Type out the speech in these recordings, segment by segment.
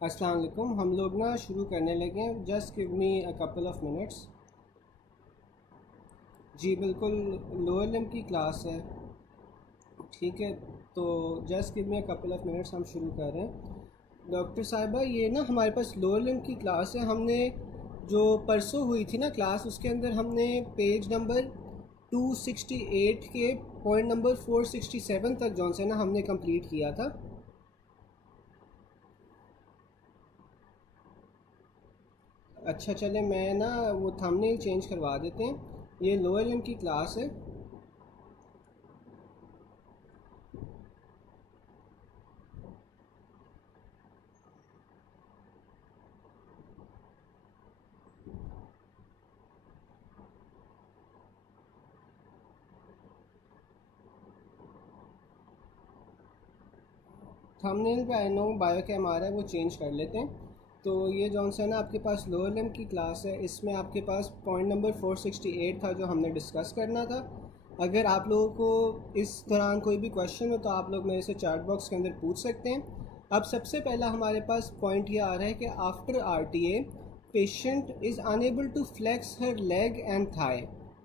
अस्सलाम वालेकुम। हम लोग ना शुरू करने लगे हैं। Just give me a couple of minutes. जी बिल्कुल, लोअर लिम्ब की क्लास है। ठीक है, तो just give me a couple of minutes, हम शुरू कर रहे हैं। डॉक्टर साहिबा, ये ना हमारे पास लोअर लिम्ब की क्लास है। हमने जो परसों हुई थी ना क्लास, उसके अंदर हमने पेज नंबर 268 के पॉइंट नंबर 467 तक जौन से ना हमने कंप्लीट किया था। अच्छा चले, मैं ना वो थंबनेल चेंज करवा देते हैं। ये लोअर लिम्ब की क्लास है। थंबनेल पे आई नो बायो कैम आ रहा है, वो चेंज कर लेते हैं। तो ये जौन सा है ना आपके पास लोअर लिम्ब की क्लास है, इसमें आपके पास पॉइंट नंबर 468 था जो हमने डिस्कस करना था। अगर आप लोगों को इस दौरान कोई भी क्वेश्चन हो तो आप लोग मेरे से चैट बॉक्स के अंदर पूछ सकते हैं। अब सबसे पहला हमारे पास पॉइंट ये आ रहा है कि after RTA patient is unable to flex her leg and thigh.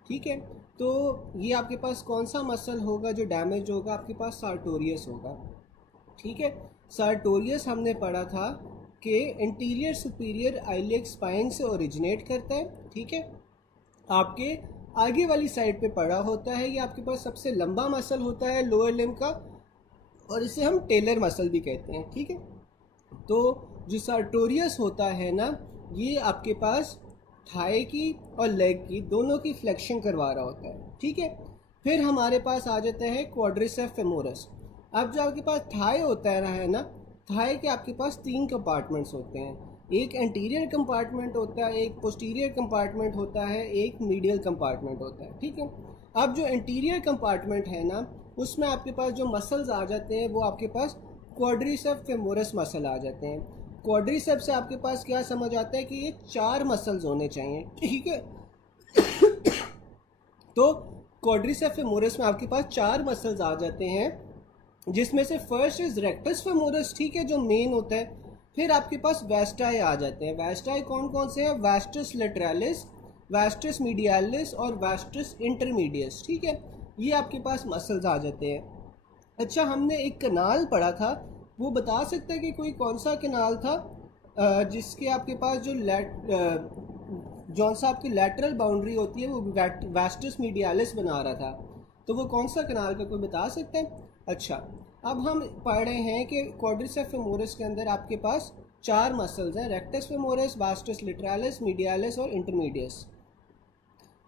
ठीक है, तो ये आपके पास कौन सा मसल होगा जो डैमेज होगा? आपके पास सार्टोरियस होगा। ठीक है, सार्टोरियस हमने पढ़ा था कि इंटीरियर सुपीरियर आइलिक स्पाइन से ओरिजिनेट करता है। ठीक है, आपके आगे वाली साइड पे पड़ा होता है। ये आपके पास सबसे लंबा मसल होता है लोअर लिम्ब का, और इसे हम टेलर मसल भी कहते हैं। ठीक है, तो जो सार्टोरियस होता है ना, ये आपके पास थाई की और लेग की दोनों की फ्लेक्शन करवा रहा होता है। ठीक है, फिर हमारे पास आ जाता है क्वाड्रिसेप फेमोरस। अब जो आपके पास थाई होता है ना, थाई के आपके पास तीन कंपार्टमेंट्स होते हैं। एक एंटीरियर कंपार्टमेंट होता है, एक पोस्टीरियर कंपार्टमेंट होता है, एक मीडियल कंपार्टमेंट होता है। ठीक है, अब जो एंटीरियर कंपार्टमेंट है ना, उसमें आपके पास जो मसल्स आ जाते हैं वो आपके पास क्वाड्रिसेप फेमोरस मसल आ जाते हैं। क्वाड्रिसेप से आपके पास क्या समझ आता है कि ये चार मसल्स होने चाहिए। ठीक है, तो क्वाड्रिसेप फेमोरस में आपके पास चार मसल्स आ जाते हैं, जिसमें से फर्स्ट इज रेक्टस फेमोरस। ठीक है, जो मेन होता है। फिर आपके पास वेस्टाई आ जाते हैं। वेस्टाई कौन कौन से हैं? वेस्टस लेटरालिस, वेस्टस मीडियालिस और वेस्टस इंटरमीडियस। ठीक है, ये आपके पास मसल्स आ जाते हैं। अच्छा, हमने एक कनाल पढ़ा था, वो बता सकता है कि कोई कौन सा कनाल था जिसके आपके पास जो जौन सा आपकी लैटरल बाउंड्री होती है वो वेस्टस मीडियालिस बना रहा था। तो वो कौन सा कनाल का कोई बता सकते हैं? अच्छा, अब हम पढ़ रहे हैं कि क्वाड्रिसेप फेमोरस के अंदर आपके पास चार मसल्स हैं, रेक्टस फेमोरस, वास्टस लिटरालिस, मीडियालिस और इंटरमीडियस।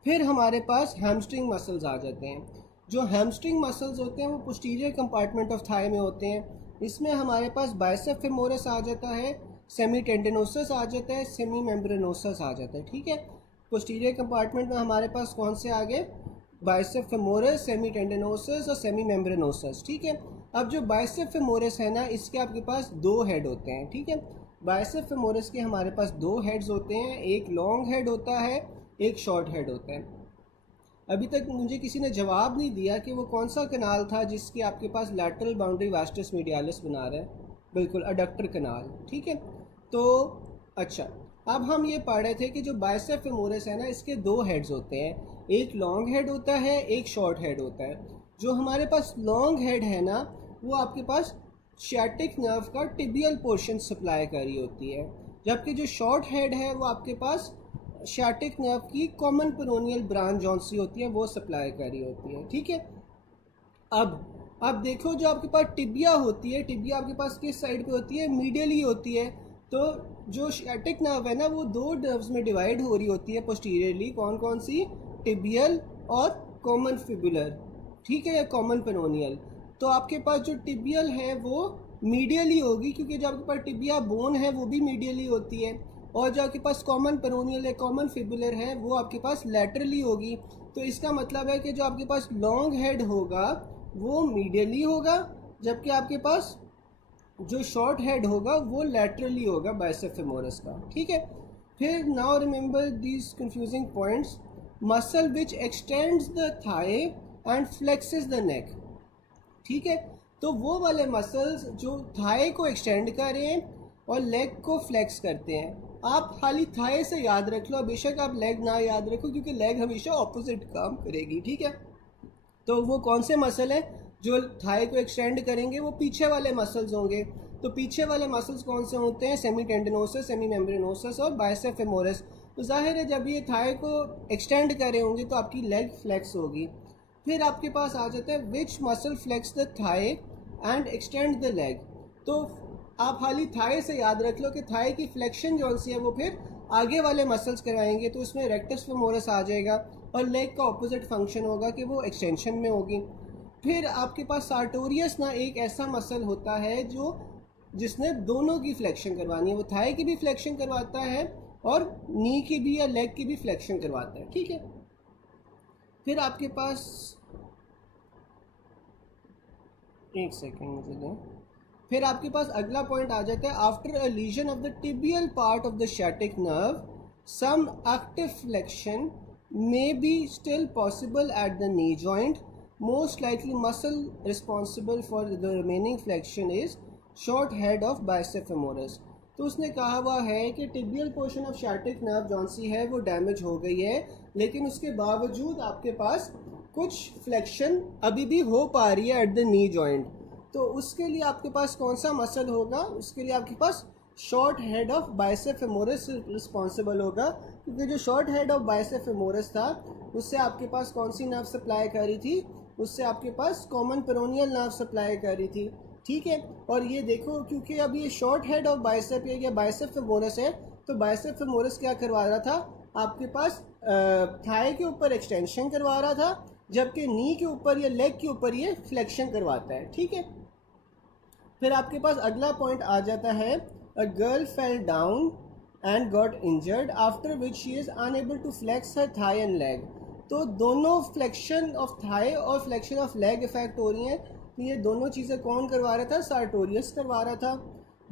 फिर हमारे पास हैमस्ट्रिंग मसल्स आ जाते हैं। जो हैमस्ट्रिंग मसल्स होते हैं वो पोस्टीरियर कंपार्टमेंट ऑफ थाई में होते हैं। इसमें हमारे पास बाइसेप फेमोरस आ जाता है, सेमी टेंडिनोसस आ जाता है, सेमी मेम्ब्रेनोसस आ जाता है। ठीक है, पोस्टीरियर कंपार्टमेंट में हमारे पास कौन से आ गए? बाइसेप फेमोरस, सेमी टेंडिनोसस और सेमी मेम्ब्रेनोसस। ठीक है, अब जो बाइसेप फेमोरस है ना, इसके आपके पास दो हेड होते हैं। ठीक है, बाइसेप फेमोरस के हमारे पास दो हेड्स होते हैं, एक लॉन्ग हेड होता है, एक शॉर्ट हेड होता है। अभी तक मुझे किसी ने जवाब नहीं दिया कि वो कौन सा कनाल था जिसके आपके पास लैटरल बाउंड्री वास्टस मीडियालिस बना रहा है। बिल्कुल, अडक्टर कनाल। ठीक है, तो अच्छा, अब हम ये पढ़ रहे थे कि जो बाइसेप फेमोरस है ना, इसके दो हेड्स होते हैं, एक लॉन्ग हेड होता है, एक शॉर्ट हेड होता है। जो हमारे पास लॉन्ग हेड है ना, वो आपके पास शैटिक नर्व का टिबियल पोर्शन सप्लाई कर रही होती है, जबकि जो शॉर्ट हेड है वो आपके पास शैटिक नर्व की कॉमन पेरोनियल ब्रांच जौन सी होती है वो सप्लाई कर रही होती है। ठीक है, अब देखो, जो आपके पास टिबिया होती है, टिबिया आपके पास किस साइड पे होती है? मीडियली होती है। तो जो शैटिक नर्व है ना, वो दो नर्व्स में डिवाइड हो रही होती है पोस्टीरियरली। कौन कौन सी? टिबियल और कॉमन फिबुलर। ठीक है, या कॉमन पेरोनियल। तो आपके पास जो टिबियल है वो मीडियली होगी, क्योंकि जो आपके पास टिबिया बोन है वो भी मीडियली होती है, और जो आपके पास कॉमन पेरोनियल या कॉमन फिबुलर है वो आपके पास लैटरली होगी। तो इसका मतलब है कि जो आपके पास लॉन्ग हेड होगा वो मीडियली होगा, जबकि आपके पास जो शॉर्ट हेड होगा वो लैटरली होगा बाइसेप फेमोरस का। ठीक है, फिर now remember these confusing points. Muscle which extends the thigh and flexes the neck. ठीक है, तो वो वाले मसल्स जो थाई को एक्सटेंड कर रहे हैं और लेग को फ्लेक्स करते हैं। आप खाली थाई से याद रख लो, बेशक आप लेग ना याद रखो क्योंकि लेग हमेशा ऑपोजिट काम करेगी, ठीक है। तो वो कौन से मसल है जो थाई को एक्सटेंड करेंगे, वो पीछे वाले मसल्स होंगे। तो पीछे वाले मसल्स कौन से होते हैं, सेमी टेंडिनोसस, सेमी मेम्ब्रेनोसस और बाइसेप फेमोरस। तो जाहिर है जब ये थाई को एक्सटेंड कर रहे होंगे तो आपकी लेग फ्लेक्स होगी। फिर आपके पास आ जाता है which muscle flex the thigh and extend the leg. तो आप खाली थाई से याद रख लो कि थाई की फ्लेक्शन जो सी है वो फिर आगे वाले मसल्स करवाएंगे, तो उसमें रेक्टस फेमोरस आ जाएगा और लेग का ऑपोजिट फंक्शन होगा कि वो एक्सटेंशन में होगी। फिर आपके पास सार्टोरियस ना एक ऐसा मसल होता है जो जिसने दोनों की फ्लेक्शन करवानी है, वो थाई की भी फ्लेक्शन करवाता है और नी की भी या लेग की भी फ्लेक्शन करवाता है, ठीक है। फिर आपके पास एक सेकेंड मुझे दें। फिर आपके पास अगला पॉइंट आ जाता है, after a lesion of the tibial part of the sciatic nerve some active flexion may be still possible at the knee joint. Most likely muscle responsible for the remaining flexion is short head of bicep femoris. तो उसने कहा हुआ है कि tibial portion of sciatic nerve जौन सी है वो damage हो गई है, लेकिन उसके बावजूद आपके पास कुछ फ्लेक्शन अभी भी हो पा रही है एट द नी जॉइंट। तो उसके लिए आपके पास कौन सा मसल होगा, उसके लिए आपके पास short head of bicep femoris responsible होगा, क्योंकि जो short head of bicep femoris था उससे आपके पास कौन सी नर्व सप्लाई कर रही थी, उससे आपके पास कॉमन पेरोनियल नर्व सप्लाई कर रही थी, ठीक है। और ये देखो क्योंकि अब ये शॉर्ट हेड ऑफ बाइसेप या बाइसेप फेमोरस है, तो बाइसेप फेमोरस क्या करवा रहा था, आपके पास थाई के ऊपर एक्सटेंशन करवा रहा था, जबकि नी के ऊपर या लेग के ऊपर ये फ्लेक्शन करवाता है, ठीक है। फिर आपके पास अगला पॉइंट आ जाता है, a girl fell down and got injured after which she is unable to flex her thigh and leg. तो दोनों फ्लेक्शन ऑफ थाई और फ्लेक्शन ऑफ लेग इफेक्ट हो रही हैं। तो ये दोनों चीज़ें कौन करवा रहा था, सार्टोरियस करवा रहा था।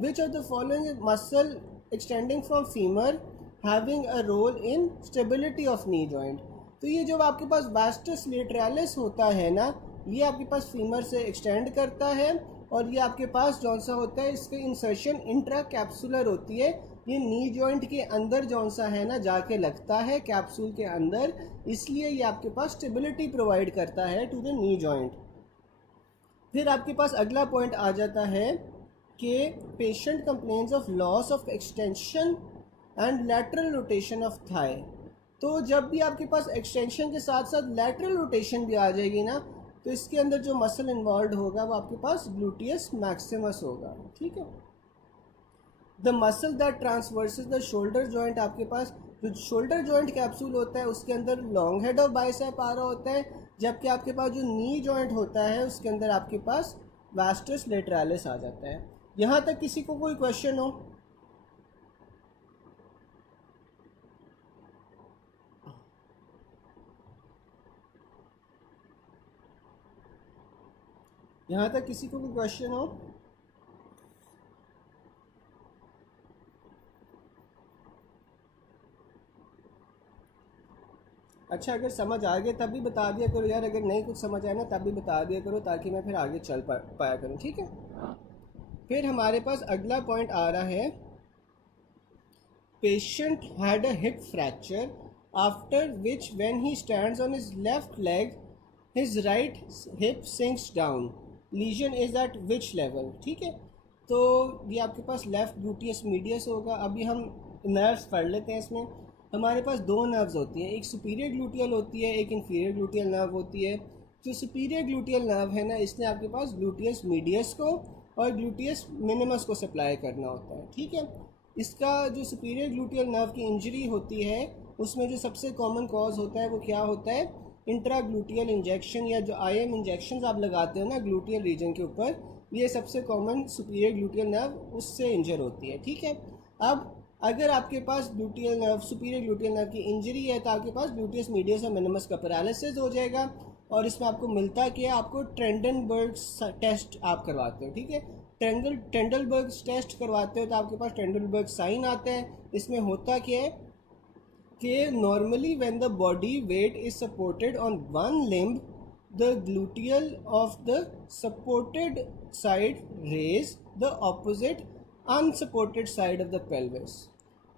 Which of the following muscle extending from femur having a role in stability of knee joint. तो ये जो आपके पास वास्टस लेटरालिस होता है ना, ये आपके पास फीमर से एक्सटेंड करता है और ये आपके पास जौन सा होता है इसके इंसर्शन इंट्रा कैप्सुलर होती है, ये नी जॉइंट के अंदर जौन सा है ना जाके लगता है कैप्सूल के अंदर, इसलिए ये आपके पास स्टेबिलिटी प्रोवाइड करता है टू द नी जॉइंट। फिर आपके पास अगला पॉइंट आ जाता है कि patient complains of loss of extension and lateral rotation of thigh. तो जब भी आपके पास एक्सटेंशन के साथ साथ लैटरल रोटेशन भी आ जाएगी ना, तो इसके अंदर जो मसल इन्वॉल्व होगा वो आपके पास ग्लूटियस मैक्सिमस होगा, ठीक है। The muscle that transverses the shoulder joint, आपके पास जो शोल्डर जॉइंट कैप्सूल होता है उसके अंदर लॉन्ग हेड ऑफ बाइसेप आ रहा होता है, जबकि आपके पास जो नी जॉइंट होता है उसके अंदर आपके पास वास्टस लेटरालिस आ जाता है। यहाँ तक किसी को कोई क्वेश्चन हो? यहाँ तक किसी को कोई क्वेश्चन हो? अच्छा, अगर समझ आ गया तब भी बता दिया करो यार, अगर नहीं कुछ समझ आया ना तब भी बता दिया करो ताकि मैं फिर आगे चल पाया करूँ, ठीक है। फिर हमारे पास अगला पॉइंट आ रहा है, patient had a hip fracture after which when he stands on his left leg his right hip sinks down, lesion is at which level, ठीक है। तो ये आपके पास लेफ्ट ग्लूटियस मीडियस होगा। अभी हम नर्व्स पढ़ लेते हैं। इसमें हमारे पास दो नर्व्स होती हैं, एक सुपीरियर ग्लूटियल होती है, एक इन्फीरियर ग्लूटियल नर्व होती है। जो सुपीरियर ग्लूटियल नर्व है ना, इसने आपके पास ग्लूटियस मीडियस को और ग्लूटियस मिनिमस को सप्लाई करना होता है, ठीक है। इसका जो सुपीरियर ग्लूटियल नर्व की इंजरी होती है उसमें जो सबसे कॉमन कॉज होता है वो क्या होता है, इंट्रा ग्लूटियल इंजेक्शन या जो IM इंजेक्शन आप लगाते हो ना ग्लूटियल रीजन के ऊपर, ये सबसे कॉमन सुपीरियर ग्लूटियल नर्व उससे इंजर होती है, ठीक है। अब अगर आपके पास gluteal nerve superior gluteal nerve की इंजरी है तो आपके पास ग्लूटियस मीडियस और मिनिमस का पैरालिसिस हो जाएगा। और इसमें आपको मिलता कि आपको ट्रेंडनबर्ग टेस्ट आप करवाते हो, ठीक है। ट्रेंडलबर्ग टेस्ट करवाते हो तो आपके पास ट्रेंडलबर्ग साइन आता है। इसमें होता क्या है कि normally when the body weight is supported on one limb, the gluteal of the supported side raise, the opposite unsupported side of the pelvis.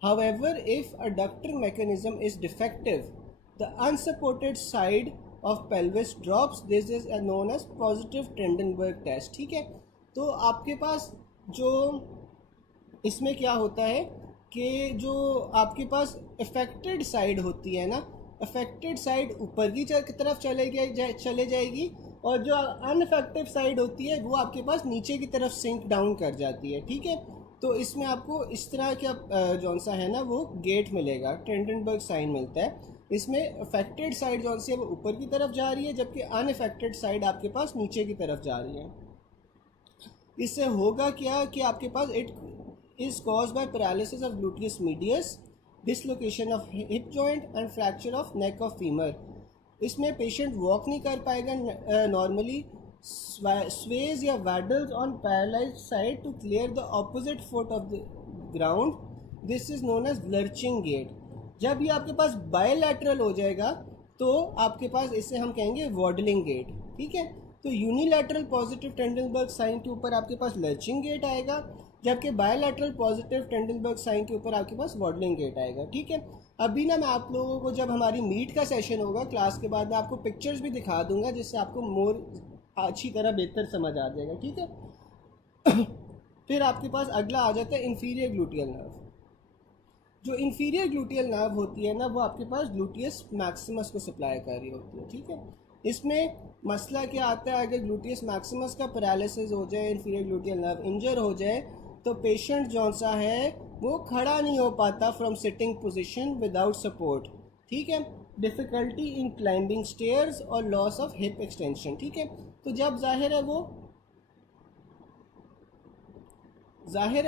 However, if adductor mechanism is defective, the unsupported side of pelvis drops. This is known as positive Trendelenburg test. ठीक है, तो आपके पास जो इसमें क्या होता है कि जो आपके पास अफेक्टेड साइड होती है ना, अफेक्टेड साइड ऊपर की तरफ चले जाएगी, और जो अनअफेक्टिव साइड होती है वो आपके पास नीचे की तरफ सिंक डाउन कर जाती है। ठीक है, तो इसमें आपको इस तरह का जौन सा है ना वो गेट मिलेगा, ट्रेंडनबर्ग साइन मिलता है। इसमें अफेक्टेड साइड जौन सी है वो ऊपर की तरफ जा रही है, जबकि अनअफेक्टेड साइड आपके पास नीचे की तरफ जा रही है। इससे होगा क्या कि आपके पास it is cause by paralysis of gluteus medius, dislocation of hip joint and fracture of neck of femur. इसमें पेशेंट वॉक नहीं कर पाएगा नॉर्मली, स्वेज या waddles on paralysed side to clear the opposite foot off the ground. This is known as lurching gait. जब ये आपके पास bilateral हो जाएगा तो आपके पास इसे हम कहेंगे वॉडलिंग गेट। ठीक है, तो यूनिलैटरल पॉजिटिव ट्रेंडलबर्ग साइन के ऊपर आपके पास लर्चिंग गेट आएगा, जबकि बायलैटरल पॉजिटिव ट्रेंडलबर्ग साइन के ऊपर आपके पास वॉडलिंग गेट आएगा। ठीक है, अभी ना मैं आप लोगों को जब हमारी मीट का सेशन होगा क्लास के बाद, मैं आपको पिक्चर्स भी दिखा दूंगा जिससे आपको मोर अच्छी तरह बेहतर समझ आ जाएगा। ठीक है फिर आपके पास अगला आ जाता है इंफीरियर ग्लूटियल नर्व। जो इंफीरियर ग्लूटियल नर्व होती है ना वो आपके पास ग्लूटियस मैक्सिमस को सप्लाई कर रही होती है। ठीक है, इसमें मसला क्या आता है, अगर ग्लूटियस मैक्सिमस का पैरालिसिस हो जाए, इंफीरियर ग्लूटियल नर्व इंजर हो जाए, तो पेशेंट जौन सा है वो खड़ा नहीं हो पाता from sitting position without support. ठीक है, डिफ़िकल्टी इन क्लाइंबिंग स्टेयर्स और लॉस ऑफ हिप एक्सटेंशन। ठीक है, तो जब जाहिर है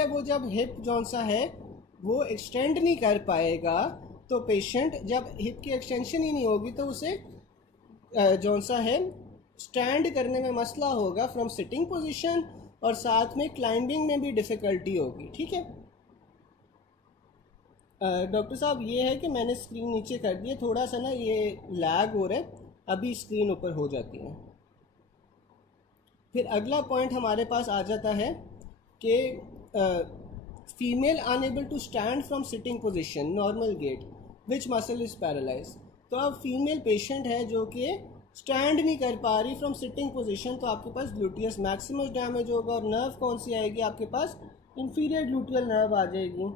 वो जब हिप जौन सा है वो एक्सटेंड नहीं कर पाएगा, तो पेशेंट जब हिप की एक्सटेंशन ही नहीं होगी तो उसे जौन सा है स्टैंड करने में मसला होगा फ्रॉम सिटिंग पोजीशन, और साथ में क्लाइंबिंग में भी डिफ़िकल्टी होगी। ठीक है डॉक्टर साहब, ये है कि मैंने स्क्रीन नीचे कर दी है, थोड़ा सा ना ये लैग हो रहा है, अभी स्क्रीन ऊपर हो जाती है। फिर अगला पॉइंट हमारे पास आ जाता है कि female unable to stand from sitting position, normal gait, which muscle is paralyse. तो अब फीमेल पेशेंट है जो कि स्टैंड नहीं कर पा रही फ्रॉम सिटिंग पोजीशन, तो आपके पास ग्लूटियस मैक्सिमस डैमेज होगा, और नर्व कौन सी आएगी आपके पास, इंफीरियर ग्लूटियल नर्व आ जाएगी।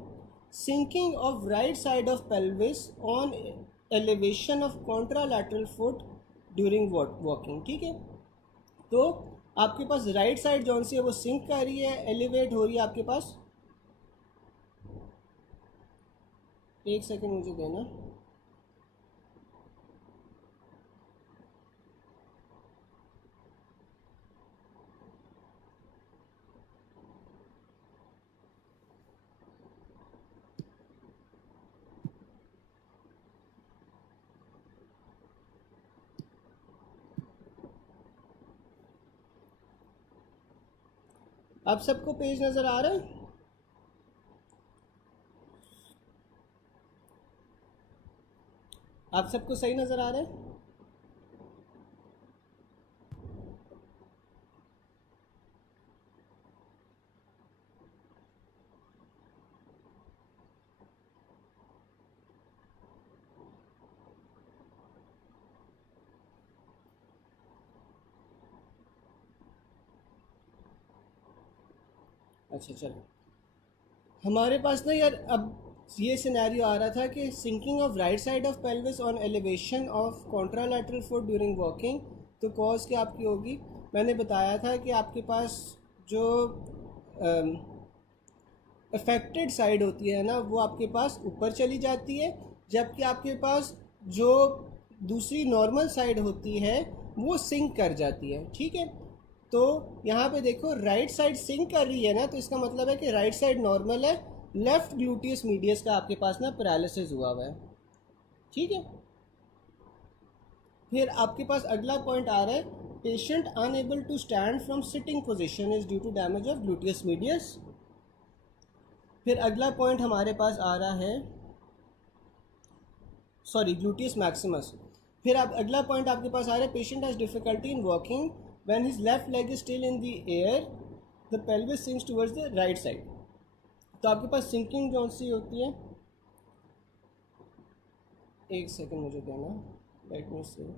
Sinking of right side of pelvis on elevation of contralateral foot during walking. ठीक है, तो आपके पास राइट साइड जौन सी है वो सिंक कर रही है, एलिवेट हो रही है आपके पास। एक सेकंड मुझे देना। अब सबको पेज नज़र आ रहा है? आप सबको सही नज़र आ रहा है? अच्छा चलो, हमारे पास ना यार अब ये सिनेरियो आ रहा था कि sinking of right side of pelvis on elevation of contralateral foot during walking, तो कॉज क्या आपकी होगी। मैंने बताया था कि आपके पास जो अफेक्टेड साइड होती है ना वो आपके पास ऊपर चली जाती है, जबकि आपके पास जो दूसरी नॉर्मल साइड होती है वो सिंक कर जाती है। ठीक है, तो यहाँ पे देखो राइट साइड सिंक कर रही है ना, तो इसका मतलब है कि राइट साइड नॉर्मल है, लेफ्ट ग्लूटियस मीडियस का आपके पास ना पैरालिसिस हुआ है। ठीक है, फिर आपके पास अगला पॉइंट आ रहा है, patient unable to stand from sitting position is due to damage of gluteus medius. फिर अगला पॉइंट हमारे पास आ रहा है, सॉरी, ग्लूटियस मैक्सिमस। फिर आप अगला पॉइंट आपके पास आ रहा है, patient has difficulty in walking when his left leg is still in the air, the pelvis sinks towards the right side. तो आपके पास सिंकिंग कौन सी होती है, एक सेकंड मुझे देना, लेट मी सी।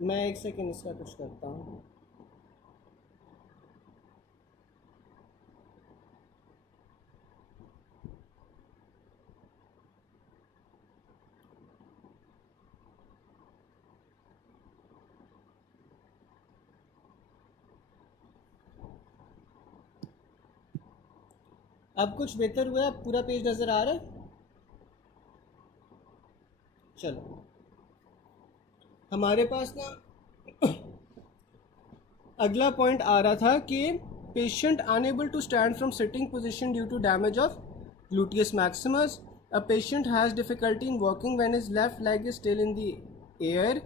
मैं एक सेकंड इसका कुछ करता हूँ। अब कुछ बेहतर हुआ, अब पूरा पेज नज़र आ रहा है। चलो हमारे पास ना अगला पॉइंट आ रहा था कि patient unable to stand from sitting position due to damage of gluteus maximus. A patient has difficulty in walking when his left leg is still in the air.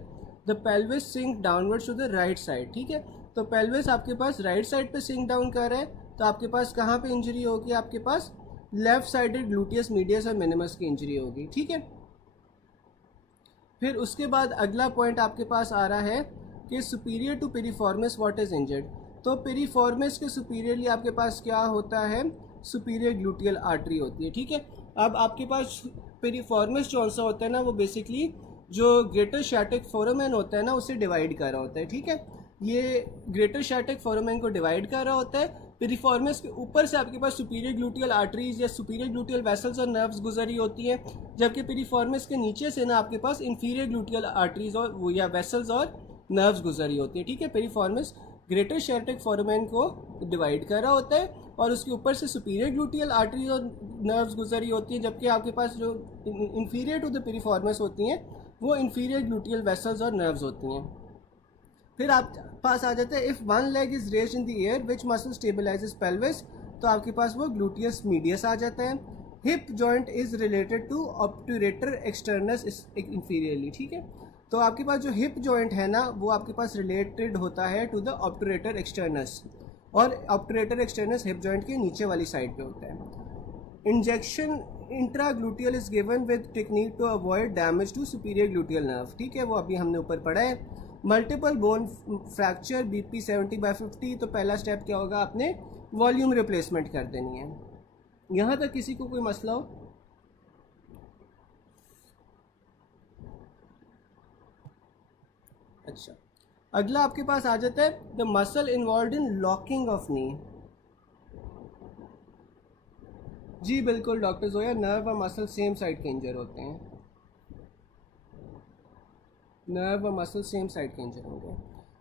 The pelvis sink downwards to the right side. ठीक है, तो pelvis आपके पास right side पे sink down कर रहा है, तो आपके पास कहाँ पे इंजरी होगी, आपके पास लेफ्ट साइडेड ग्लूटियस मीडियस और मिनिमस की इंजरी होगी। ठीक है, फिर उसके बाद अगला पॉइंट आपके पास आ रहा है कि superior to piriformis what is injured. तो पेरिफॉर्मिस के सुपीरियरली आपके पास क्या होता है, सुपीरियर ग्लूटियल आर्टरी होती है। ठीक है, अब आपके पास पेरिफॉर्मिस जो सा होता है ना, वो बेसिकली जो ग्रेटर शैटिक फोरामेन होता है ना, उसे डिवाइड कर रहा होता है। ठीक है, ये ग्रेटर शैटिक फोरामेन को डिवाइड कर रहा होता है। पेरिफॉर्मिस के ऊपर से आपके पास सुपीरियर ग्लूटियल आर्टरीज या सुपीरियर ग्लूटियल वेसल्स और नर्व्स गुजरी होती हैं, जबकि पेरिफॉर्मिस के नीचे से ना आपके पास इंफीरियर ग्लूटियल आर्टरीज और या वेसल्स और नर्व्स गुजरी होती है। ठीक है, पेरिफॉर्मिस ग्रेटर शैटिक फोरामेन को डिवाइड कर रहा होता है और उसके ऊपर से सुपीरियर ग्लूटियल आर्टरीज और नर्व्स गुजरी होती है, जबकि आपके पास जो इंफीरियर टू द पेरिफॉर्मिस होती हैं वो इंफीरियर ग्लूटियल वेसल्स और नर्व्स होती हैं। फिर आप पास आ जाते हैं if one leg is raised in the air which muscle stabilises pelvis, तो आपके पास वो ग्लूटियस मीडियस आ जाता है। Hip joint is related to obturator externus inferiorly. ठीक है, तो आपके पास जो हिप जॉइंट है ना, वो आपके पास रिलेटेड होता है टू द ऑब्टूरेटर एक्सटर्नस, और ऑब्टूरेटर एक्सटर्नस हिप जॉइंट के नीचे वाली साइड पे होता है। Injection intragluteal is given with technique to avoid damage to superior gluteal nerve. ठीक है, वो अभी हमने ऊपर पढ़ा है। मल्टीपल बोन फ्रैक्चर BP 70/50, तो पहला स्टेप क्या होगा, आपने वॉल्यूम रिप्लेसमेंट कर देनी है। यहाँ तक किसी को कोई मसला हो? अच्छा, अगला आपके पास आ जाता है the muscle involve in locking of knee. जी बिल्कुल डॉक्टर जोया, नर्व और मसल सेम साइड के इंजर होते हैं, नर्व और मसल सेम साइड के इंजर होंगे।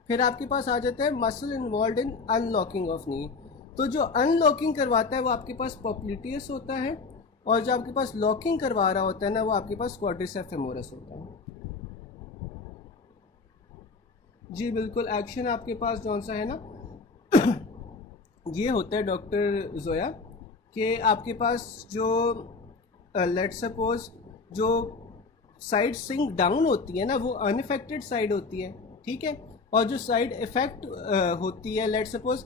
फिर आपके पास आ जाता है muscle involve in unlocking of नी। तो जो अनलॉकिंग करवाता है वो आपके पास पोप्लिटियस होता है, और जो आपके पास लॉकिंग करवा रहा होता है ना, वो आपके पास क्वाड्रिसेप्स फेमोरस होता है। जी बिल्कुल, एक्शन आपके पास कौन सा है ना ये होता है डॉक्टर जोया कि आपके पास जो लेट सपोज जो साइड सिंक डाउन होती है ना, वो अनइफेक्टेड साइड होती है। ठीक है, और जो साइड इफेक्ट होती है, लेट सपोज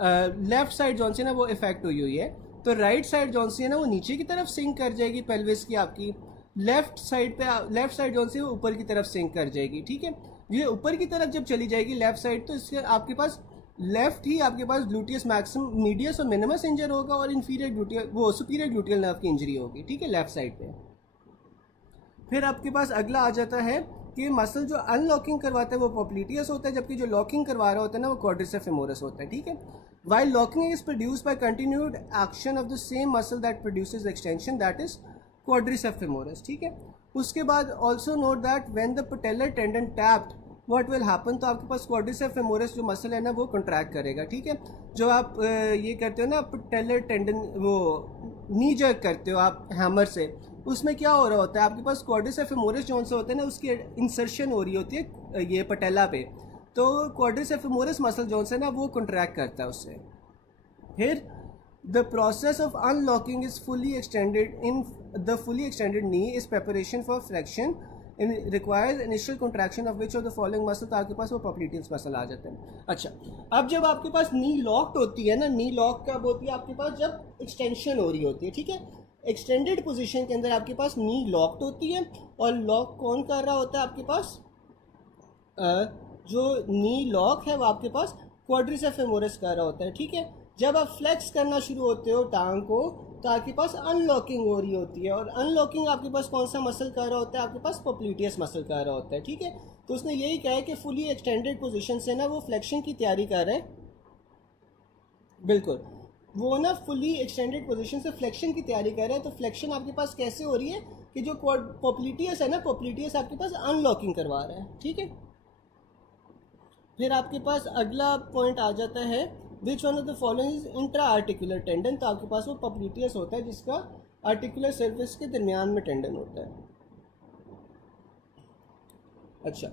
लेफ्ट साइड जौन सी ना वो इफेक्ट हुई हुई है, तो राइट साइड जौन सी है ना वो नीचे की तरफ सिंक कर जाएगी पेल्विस की आपकी, लेफ्ट साइड जौन सी वो ऊपर की तरफ सिंक कर जाएगी। ठीक है, ये ऊपर की तरफ जब चली जाएगी लेफ्ट साइड, तो इसके आपके पास लेफ्ट ही आपके पास ग्लूटियस मैक्सिमम मीडियस और मिनिमस इंजर होगा, और इंफीरियर ग्लूटियल वो सुपीरियर ग्लूटियल नर्व की इंजरी होगी। ठीक है, लेफ्ट साइड पे। फिर आपके पास अगला आ जाता है कि मसल जो अनलॉकिंग करवाता है वो पोप्लिटियस होता है, जबकि जो लॉकिंग करवा रहा होता है ना वो क्वाड्रिसेप्स फेमोरस होता है। ठीक है, while locking is produced by continued action of the same muscle that produces extension, that is quadriceps femoris. ठीक है, उसके बाद also note that when the patellar tendon tapped what will happen, तो आपके पास क्वाड्रिसेप्स फेमोरस जो muscle है ना वो कॉन्ट्रैक्ट करेगा। ठीक है, जो आप ये करते हो ना पटेलर टेंडन, वो नी जर्क करते हो आप हैमर से, उसमें क्या हो रहा होता है, आपके पास क्वाड्रिसेप्स फेमोरस जोन से होता है ना, उसकी इंसर्शन हो रही होती है ये पटेला पे, तो क्वाड्रिसेप्स फेमोरस मसल जोन से ना वो कॉन्ट्रैक्ट करता है उससे। फिर the process of unlocking is fully extended in the fully extended knee is preparation for flexion requires initial contraction of which of the following muscle, तो आपके पास वो पॉप्लिटियस मसल आ जाते हैं। अच्छा, अब जब आपके पास नी लॉक्ड होती है ना, नी लॉक कब होती है आपके पास, जब एक्सटेंशन हो रही होती है, ठीक है, एक्सटेंडेड पोजीशन के अंदर आपके पास नी लॉक्ड होती है, और लॉक कौन कर रहा होता है आपके पास, जो नी लॉक है वो आपके पास क्वाड्रिसेप्स फेमोरस कर रहा होता है, ठीक है। जब आप फ्लेक्स करना शुरू होते हो टांग को, तो आपके पास अनलॉकिंग हो रही होती है, और अनलॉकिंग आपके पास कौन सा मसल कर रहा होता है, आपके पास पॉप्लिटियस मसल कर रहा होता है, ठीक है। तो उसने यही कहा है कि फुली एक्सटेंडेड पोजीशन से ना वो फ्लेक्शन की तैयारी कर रहे हैं, बिल्कुल, वो ना फुली एक्सटेंडेड पोजीशन से फ्लेक्शन की तैयारी कर रहे हैं। तो फ्लेक्शन आपके पास कैसे हो रही है कि जो पॉप्लिटियस है ना, पॉप्लिटियस आपके पास अनलॉकिंग करवा रहा है, ठीक है। फिर आपके पास अगला पॉइंट आ जाता है, विच one of the following is intra articular tendon, तो आपके पास वो पॉप्लिटियस होता है जिसका आर्टिकुलर सर्फेस के दरमियान में टेंडन होता है। अच्छा,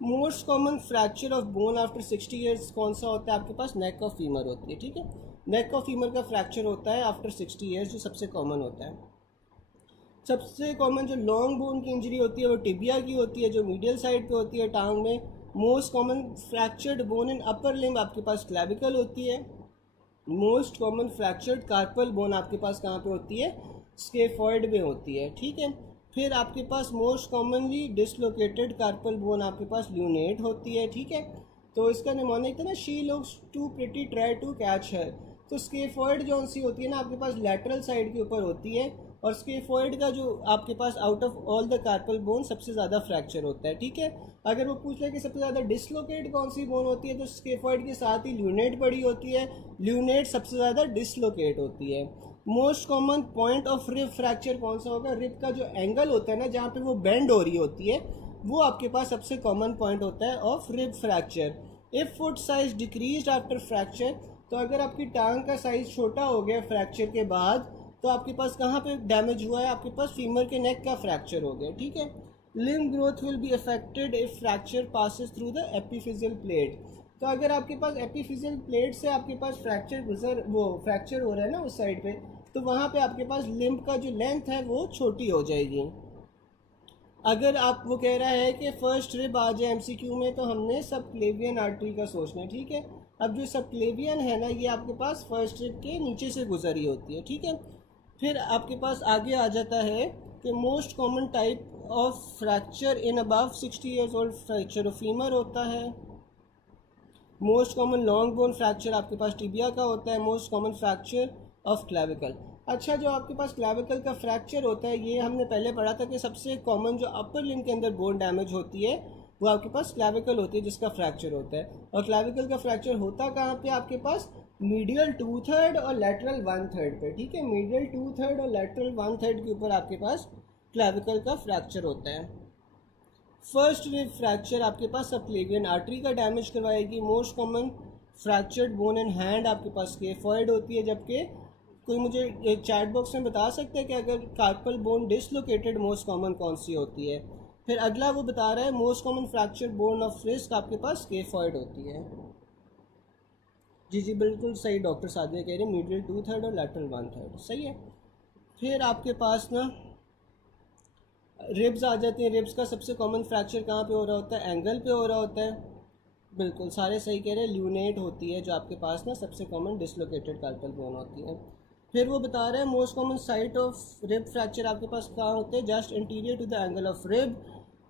most common fracture of bone after 60 years कौन सा होता है आपके पास, नेक ऑफ फीमर होती है, ठीक है। नेक ऑफ फीमर का फ्रैक्चर होता है आफ्टर 60 ईयर्स, जो सबसे कॉमन होता है। सबसे कॉमन जो लॉन्ग बोन की इंजरी होती है वो टिबिया की होती है, जो मीडियल साइड पे होती है टांग में। मोस्ट कॉमन फ्रैक्चर्ड बोन इन अपर लिम्ब आपके पास क्लैविकल होती है। Most common fractured carpel bone आपके पास कहाँ पे होती है, स्केफॉइड में होती है, ठीक है। फिर आपके पास most commonly dislocated carpal bone आपके पास ल्यूनेट होती है, ठीक है। तो इसका निमोनिक था ना, she looks to pretty try to catch her, तो स्केफॉइड जो सी होती है ना आपके पास लैटरल साइड के ऊपर होती है, और स्केफॉइड का जो आपके pass out of all the carpal bone सबसे ज़्यादा फ्रैक्चर होता है, ठीक है। अगर वो पूछ ले कि सबसे ज़्यादा डिसलोकेट कौन सी बोन होती है, तो स्केफॉइड के साथ ही ल्यूनेट पड़ी होती है, ल्यूनेट सबसे ज़्यादा डिसलोकेट होती है। Most common point of rib fracture कौन सा होगा, रिब का जो एंगल होता है ना जहाँ पे वो बेंड हो रही होती है, वो आपके पास सबसे कॉमन पॉइंट होता है of rib fracture. If foot size decrease after fracture, तो अगर आपकी टांग का साइज छोटा हो गया फ्रैक्चर के बाद, तो आपके पास कहाँ पे डैमेज हुआ है, आपके पास फीमर के नेक का फ्रैक्चर हो गया, ठीक है। Limb growth will be affected if fracture passes through the epiphyseal plate, तो अगर आपके पास एपिफिजियल प्लेट से आपके पास फ्रैक्चर हो रहा है ना उस साइड पे, तो वहाँ पे आपके पास लिम्ब का जो लेंथ है वो छोटी हो जाएगी। अगर आप वो कह रहा है कि फर्स्ट रिब आ जाए एमसीक्यू में, तो हमने सब क्लेवियन आर्टरी का सोचना है, ठीक है। अब जो सब क्लेवियन है ना, ये आपके पास फर्स्ट रिब के नीचे से गुजरी होती है, ठीक है। फिर आपके पास आगे आ जाता है कि most common type of fracture in above 60 years old fracture of femur होता है। Most common long bone fracture आपके पास टिबिया का होता है। Most common fracture of clavicle. अच्छा, जो आपके पास क्लैविकल का फ्रैक्चर होता है, ये हमने पहले पढ़ा था कि सबसे कॉमन जो अपर लिम्ब के अंदर बोन डैमेज होती है वो आपके पास क्लैविकल होती है जिसका फ्रैक्चर होता है। और क्लैविकल का फ्रैक्चर होता कहाँ पे, आपके पास मीडियल 2/3 और लैटरल 1/3 पे, ठीक है। मीडियल 2/3 और लैटरल 1/3 के ऊपर आपके पास क्लैविकल का फ्रैक्चर होता है। फर्स्ट रिब फ्रैक्चर आपके पास सबक्लेवियन आर्टरी का डैमेज करवाएगी। Most common fractured bone in hand आपके पास स्केफॉइड होती है। जबकि कोई मुझे चैट बॉक्स में बता सकता है कि अगर carpal bone dislocated most common कौन सी होती है। फिर अगला वो बता रहा है most common fracture bone of wrist आपके पास स्केफॉइड होती है। जी जी बिल्कुल सही, डॉक्टर सादिया कह रहे हैं मीडियल 2/3 और लैटरल 1/3, सही है। फिर आपके पास ना रिब्स आ जाती हैं। रिब्स का सबसे कॉमन फ्रैक्चर कहाँ पे हो रहा होता है, एंगल पे हो रहा होता है। बिल्कुल सारे सही कह रहे हैं, ल्यूनेट होती है जो आपके पास ना सबसे कॉमन डिसलोकेटेड कार्पल बोन होती है। फिर वो बता रहे हैं most common site of rib fracture आपके पास कहाँ होते हैं, just interior to the angle of rib.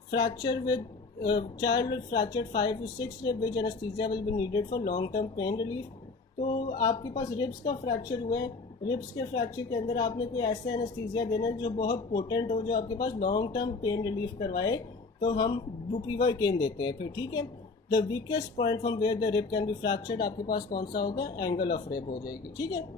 Fracture with child with fracture 5 to 6 rib which anaesthesia will be needed for long term pain relief. तो आपके पास रिब्स का fracture हुआ है, रिब्स के फ्रैक्चर के अंदर आपने कोई ऐसा एनेस्थीसिया देना है जो बहुत पोटेंट हो, जो आपके पास लॉन्ग टर्म पेन रिलीफ करवाए, तो हम बुप्रीवाकेन देते हैं। फिर ठीक है, the weakest point from where the rib can be fractured आपके पास कौन सा होगा, एंगल ऑफ रिब हो जाएगी, ठीक है।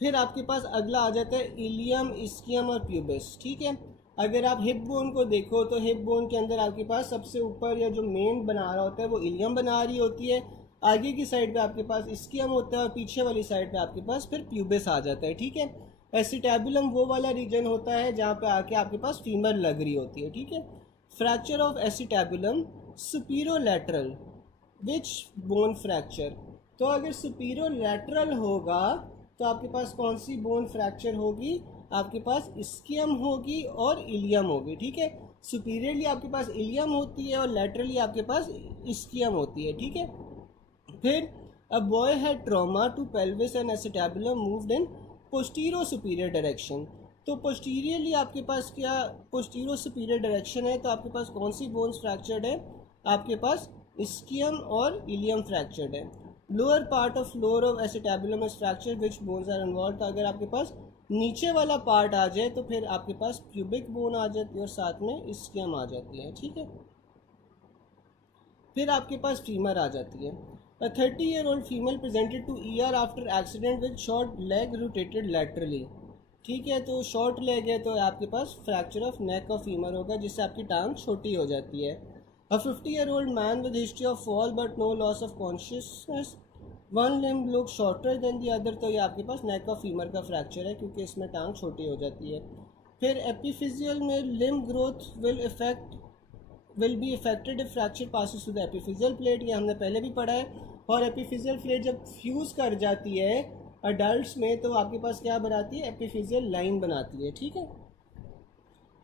फिर आपके पास अगला आ जाता है इलियम, इस्कियम और प्यूबिस, ठीक है। अगर आप हिप बोन को देखो तो हिप बोन के अंदर आपके पास सबसे ऊपर या जो मेन बना रहा होता है वो इलियम बना रही होती है। आगे की साइड पे आपके पास इस्कियम होता है और पीछे वाली साइड पे आपके पास फिर प्यूबिस आ जाता है, ठीक है। एसिटैबुलम वो वाला रीजन होता है जहाँ पे आके आपके पास फीमर लग रही होती है, ठीक है। Fracture of acetabulum superolateral which bone fracture, तो अगर सुपीरोलैटरल होगा तो आपके पास कौन सी बोन फ्रैक्चर होगी, आपके पास इस्कियम होगी और इलियम होगी, ठीक है। सुपीरियरली आपके पास इलियम होती है और लैटरली आपके पास इस्कियम होती है, ठीक है। फिर a boy had trauma to pelvis and acetabulum moved in postero superior direction. तो पोस्टीरियरली आपके पास क्या पोस्टीरो सुपीरियर डायरेक्शन है, तो आपके पास कौन सी बोन्स फ्रैक्चर्ड है, आपके पास इस्कियम और इलियम फ्रैक्चर्ड है। Lower part of floor of acetabulum is fractured which bones are involve. तो अगर आपके पास नीचे वाला पार्ट आ जाए तो फिर आपके पास प्यूबिक बोन आ जाती है और साथ में इस्कियम आ जाती है, ठीक है। फिर आपके पास फीमर आ जाती है। A 30-year-old female presented to ER after accident with short leg rotated laterally। ठीक है, तो शॉर्ट लेग है तो आपके पास फ्रैक्चर ऑफ नेक और फीमर होगा जिससे आपकी टांग छोटी हो जाती है। A 50-year-old man with history of fall but no loss of consciousness, one limb looks shorter than the other। तो ये आपके पास नेक और फीमर का फ्रैक्चर है क्योंकि इसमें टांग छोटी हो जाती है। फिर एपिफिजियल में limb growth will be affected if fracture passes to the epiphyseal plate. ये हमने पहले भी पढ़ा है। और एपिफिजियल प्लेट जब फ्यूज़ कर जाती है अडल्ट्स में तो आपके पास क्या बनाती है, एपिफिजियल लाइन बनाती है, ठीक है।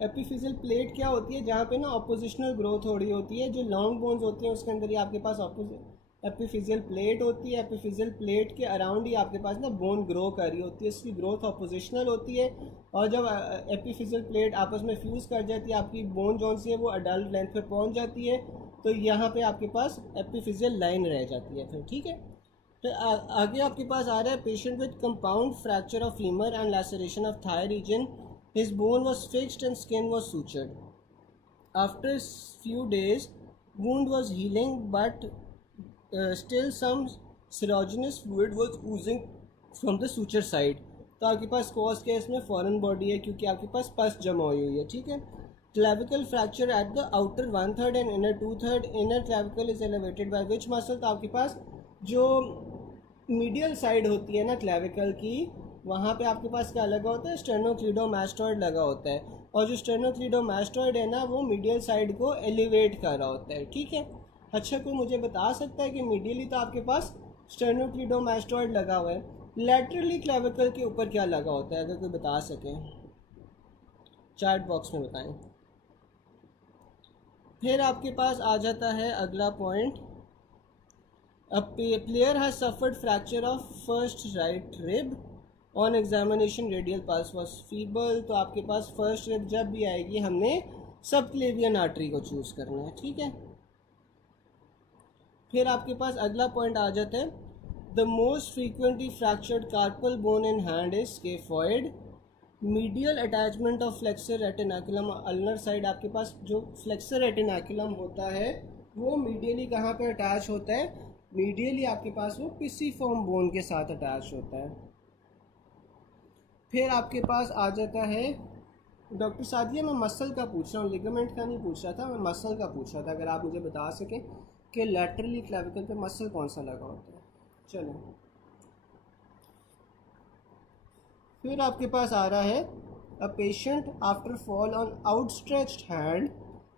एपिफिजियल प्लेट क्या होती है, जहाँ पे ना ऑपोजिशनल ग्रोथ हो रही होती है, जो लॉन्ग बोन्स होती हैं उसके अंदर ही आपके पास एपिफिजियल प्लेट होती है। एपिफिजियल प्लेट के अराउंड ही आपके पास ना बोन ग्रो कर रही होती है, इसकी ग्रोथ ऑपोजिशनल होती है। और जब एपिफिजियल प्लेट आपस में फ्यूज़ कर जाती है आपकी बोन जौन सी है वो अडल्ट लेंथ पे पहुंच जाती है, तो यहाँ पे आपके पास एपिफिजियल लाइन रह जाती है फिर, ठीक है। तो आगे आपके पास आ रहा है patient with compound fracture of femur and laceration of thigh region, his bone was fixed and skin was sutured. After few days wound was healing but still some serogenous fluid was oozing from the suture side। तो आपके पास cause क्या है, इसमें foreign body है क्योंकि आपके पास पस जमा हुई है, ठीक है। Clavicle fracture at the outer 1/3 and inner 2/3। Inner clavicle is elevated by which muscle. तो आपके पास जो मीडियल साइड होती है ना क्लेविकल की, वहाँ पे आपके पास क्या लगा होता है, स्टेर्नोक्लीडोमास्टॉइड लगा होता है। और जो स्टेर्नोक्लीडोमास्टॉइड है ना वो मीडियल साइड को एलिवेट कर रहा होता है, ठीक है। अच्छा, कोई मुझे बता सकता है कि मीडियली तो आपके पास स्टेर्नोक्लीडोमास्टॉइड लगा हुआ है, लैटरली क्लेविकल के ऊपर क्या लगा होता है, अगर कोई बता सके चैट बॉक्स में बताएं। फिर आपके पास आ जाता है अगला point, a player has suffered fracture of first right rib on examination, radial pulse was feeble. तो आपके पास फर्स्ट रिब जब भी आएगी हमने सबक्लेवियन आर्टरी को चूज़ करना है, ठीक है। फिर आपके पास अगला पॉइंट आ जाता है, the most frequently fractured carpal bone in hand is scaphoid. Medial attachment of flexor retinaculum, ulnar side आपके पास जो फ्लेक्सर रेटिनाकुलम होता है वो मीडियली कहाँ पे अटैच होता है, मीडियली आपके पास वो पिसिफॉर्म बोन के साथ अटैच होता है। फिर आपके पास आ जाता है, डॉक्टर सादिया मैं मसल का पूछ रहा हूँ, लिगामेंट का नहीं पूछ रहा था, मैं मसल का पूछ रहा था। अगर आप मुझे बता सकें कि लैटरली क्लेविकल पे मसल कौन सा लगा होता है। चलो, फिर आपके पास आ रहा है, a patient after fall on outstretched hand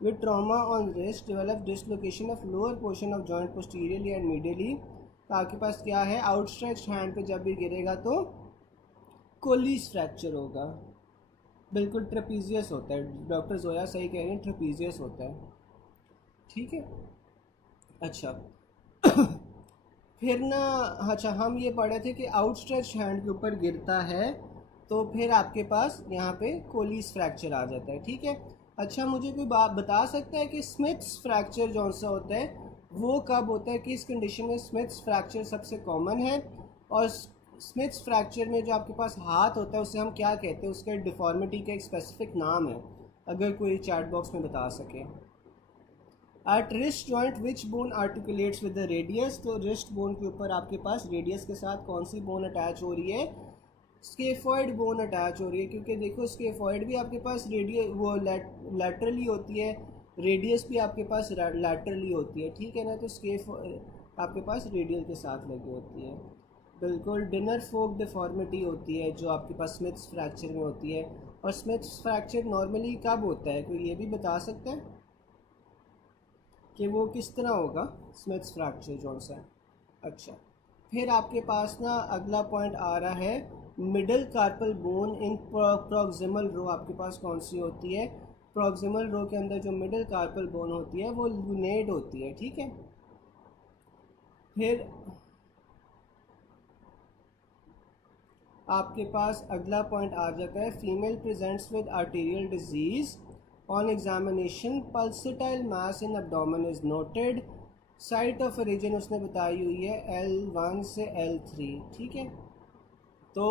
with trauma on wrist develop dislocation of lower portion of joint posteriorly and medially. तो आपके पास क्या है, आउटस्ट्रेच्ड हैंड पे जब भी गिरेगा तो कोलिस फ्रैक्चर होगा, बिल्कुल ट्रेपीजियस होता है। डॉक्टर जोया सही कह रहे हैं, ट्रेपीजियस होता है, ठीक है। अच्छा फिर ना, अच्छा हम ये पढ़े थे कि आउटस्ट्रेच हैंड के ऊपर गिरता है तो फिर आपके पास यहाँ पे कोलिस फ्रैक्चर आ जाता है, ठीक है। अच्छा, मुझे कोई बात बता सकता है कि स्मिथ्स फ्रैक्चर जो सा होता है वो कब होता है, किस कंडीशन में स्मिथ्स फ्रैक्चर सबसे कॉमन है, और स्मिथ्स फ्रैक्चर में जो आपके पास हाथ होता है उसे हम क्या कहते हैं, उसका डिफॉर्मिटी का एक स्पेसिफिक नाम है, अगर कोई चैट बॉक्स में बता सके। At wrist joint which bone articulates with the radius. तो रिस्ट बोन के ऊपर आपके पास रेडियस के साथ कौन सी बोन अटैच हो रही है, स्केफॉइड बोन अटैच हो रही है, क्योंकि देखो स्केफॉइड भी आपके पास वो लैटरली होती है, रेडियस भी आपके पास लैटरली होती है, ठीक है ना। तो स्केफ आपके पास रेडियल के साथ लगी होती है, बिल्कुल डिनर फोक डिफॉर्मिटी होती है जो आपके पास स्मिथ्स फ्रैक्चर में होती है। और स्मिथ्स फ्रैक्चर नॉर्मली कब होता है, कोई ये भी बता सकता है कि वो किस तरह होगा स्मिथ्स फ्रैक्चर जो सा है। अच्छा, फिर आपके पास ना अगला पॉइंट आ रहा है, मिडल कार्पल बोन इन प्रॉक्सिमल रो आपके पास कौन सी होती है, प्रॉक्सिमल रो के अंदर जो मिडिल कार्पल बोन होती है वो लूनेट होती है, ठीक है। फिर आपके पास अगला पॉइंट आ जाता है, female presents with arterial disease on examination pulsatile mass in abdomen is noted, site of origin उसने बताई हुई है L1 से L3, ठीक है। तो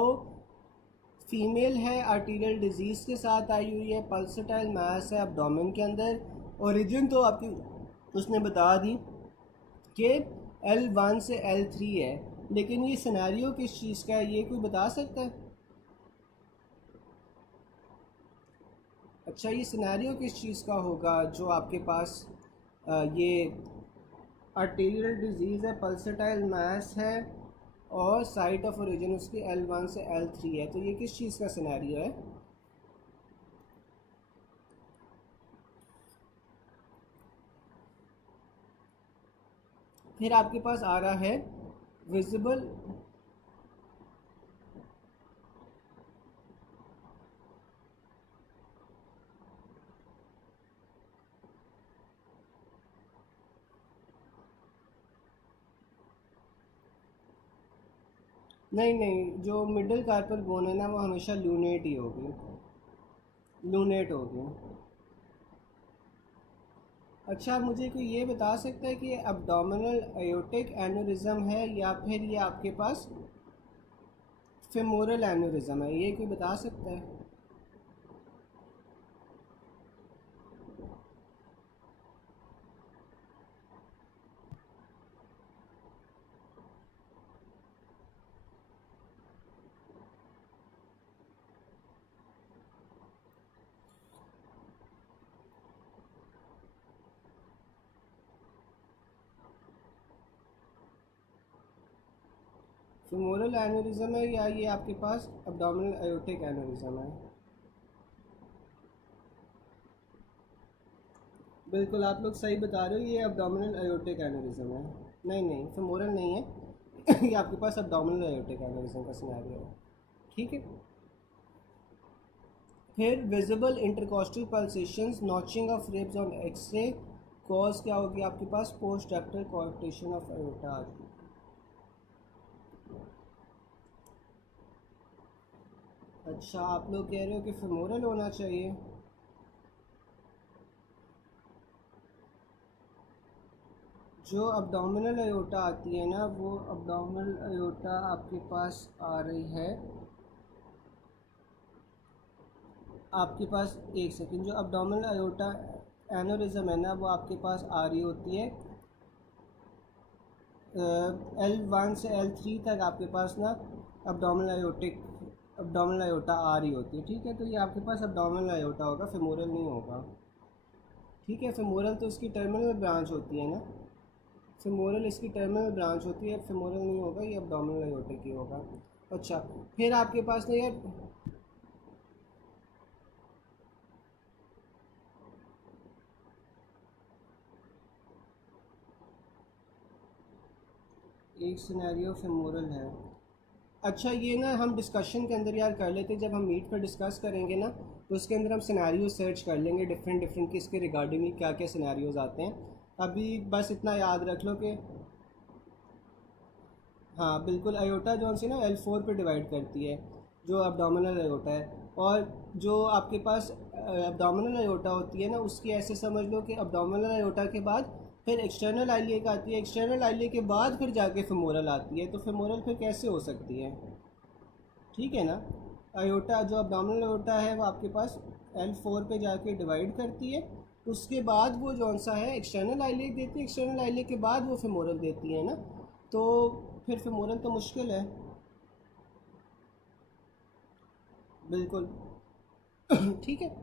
फीमेल है, आर्टीरियल डिजीज़ के साथ आई हुई है, पल्सेटाइल मास है एब्डोमेन के अंदर, ओरिजिन तो आपकी उसने बता दी कि L1 से L3 है, लेकिन ये सिनेरियो किस चीज़ का है ये कोई बता सकता है? अच्छा, ये सिनेरियो किस चीज़ का होगा जो आपके पास ये आर्टीरियल डिजीज़ है, पल्सेटाइल मास है और साइट ऑफ ओरिजिन उसकी L1 से L3 है, तो ये किस चीज़ का सिनेरियो है? फिर आपके पास आ रहा है विजिबल नहीं, जो मिडिल कार्पल बोन है ना वो हमेशा लूनेट ही होगी, लूनेट होगी। अच्छा, मुझे कोई ये बता सकता है कि अब्डोमिनल एयोटिक एन्यूरिज्म है या फिर ये आपके पास फेमोरल एन्यूरिज्म है, ये कोई बता सकता है? फेमोरल एन्यूरिज्म है या ये आपके पास अब्डोमिनल एयोटिक एन्यूरिज्म है? बिल्कुल आप लोग सही बता रहे हो, ये अब्डोमिनल एयोटिक एन्यूरिज्म है। नहीं, फेमोरल नहीं है ये आपके पास अब्डोमिनल एयोटिक एन्यूरिज्म का सिनेरियो है, ठीक है। फिर visible intercostal pulsations, notching of ribs on x-ray, cause क्या होगी आपके पास? Post ductal coarctation of aorta. अच्छा, आप लोग कह रहे हो कि फेमोरल होना चाहिए। जो अब्डोमिनल अयोटा आती है ना, वो अब्डोमिनल अयोटा आपके पास आ रही है, आपके पास एक सेकंड, जो अब्डोमिनल अयोटा एनोरिज्म है ना वो आपके पास आ रही होती है L1 से L3 तक आपके पास ना अब्डोमिनल अयोटा आ रही होती है, ठीक है। तो ये आपके पास अब्डोमिनल अयोटा होगा, फेमोरल नहीं होगा, ठीक है। फेमोरल तो इसकी टर्मिनल ब्रांच होती है ना, फेमोरल इसकी टर्मिनल ब्रांच होती है, फेमोरल नहीं होगा, ये अब्डोमिनल अयोटिक ही होगा। अच्छा, फिर आपके पास ना यार एक सिनेरियो फेमोरल है। अच्छा, ये ना हम डिस्कशन के अंदर यार कर लेते, जब हम मीट पर डिस्कस करेंगे ना तो उसके अंदर हम सिनेरियो सर्च कर लेंगे डिफरेंट कि इसके रिगार्डिंग क्या क्या सिनेरियोज आते हैं। अभी बस इतना याद रख लो कि हाँ बिल्कुल, अयोटा जो सी ना L4 पे डिवाइड करती है, जो अब्डोमिनल अयोटा है। और जो आपके पास अब्डोमिनल अयोटा होती है ना, उसकी ऐसे समझ लो कि अब्डोमिनल अयोटा के बाद फिर एक्सटर्नल आइलिया आती है, एक्सटर्नल आइलिया के बाद फिर जाके फेमोरल आती है, तो फेमोरल फिर कैसे हो सकती है? ठीक है ना। अयोटा जो अब्डोमिनल अयोटा है वो आपके पास L4 पे जाके डिवाइड करती है, उसके बाद वो जौन सा है एक्सटर्नल आइलिया देती है, एक्सटर्नल आइलिया के बाद वो फेमोरल देती है ना, तो फिर फेमोरल तो मुश्किल है। बिल्कुल ठीक है।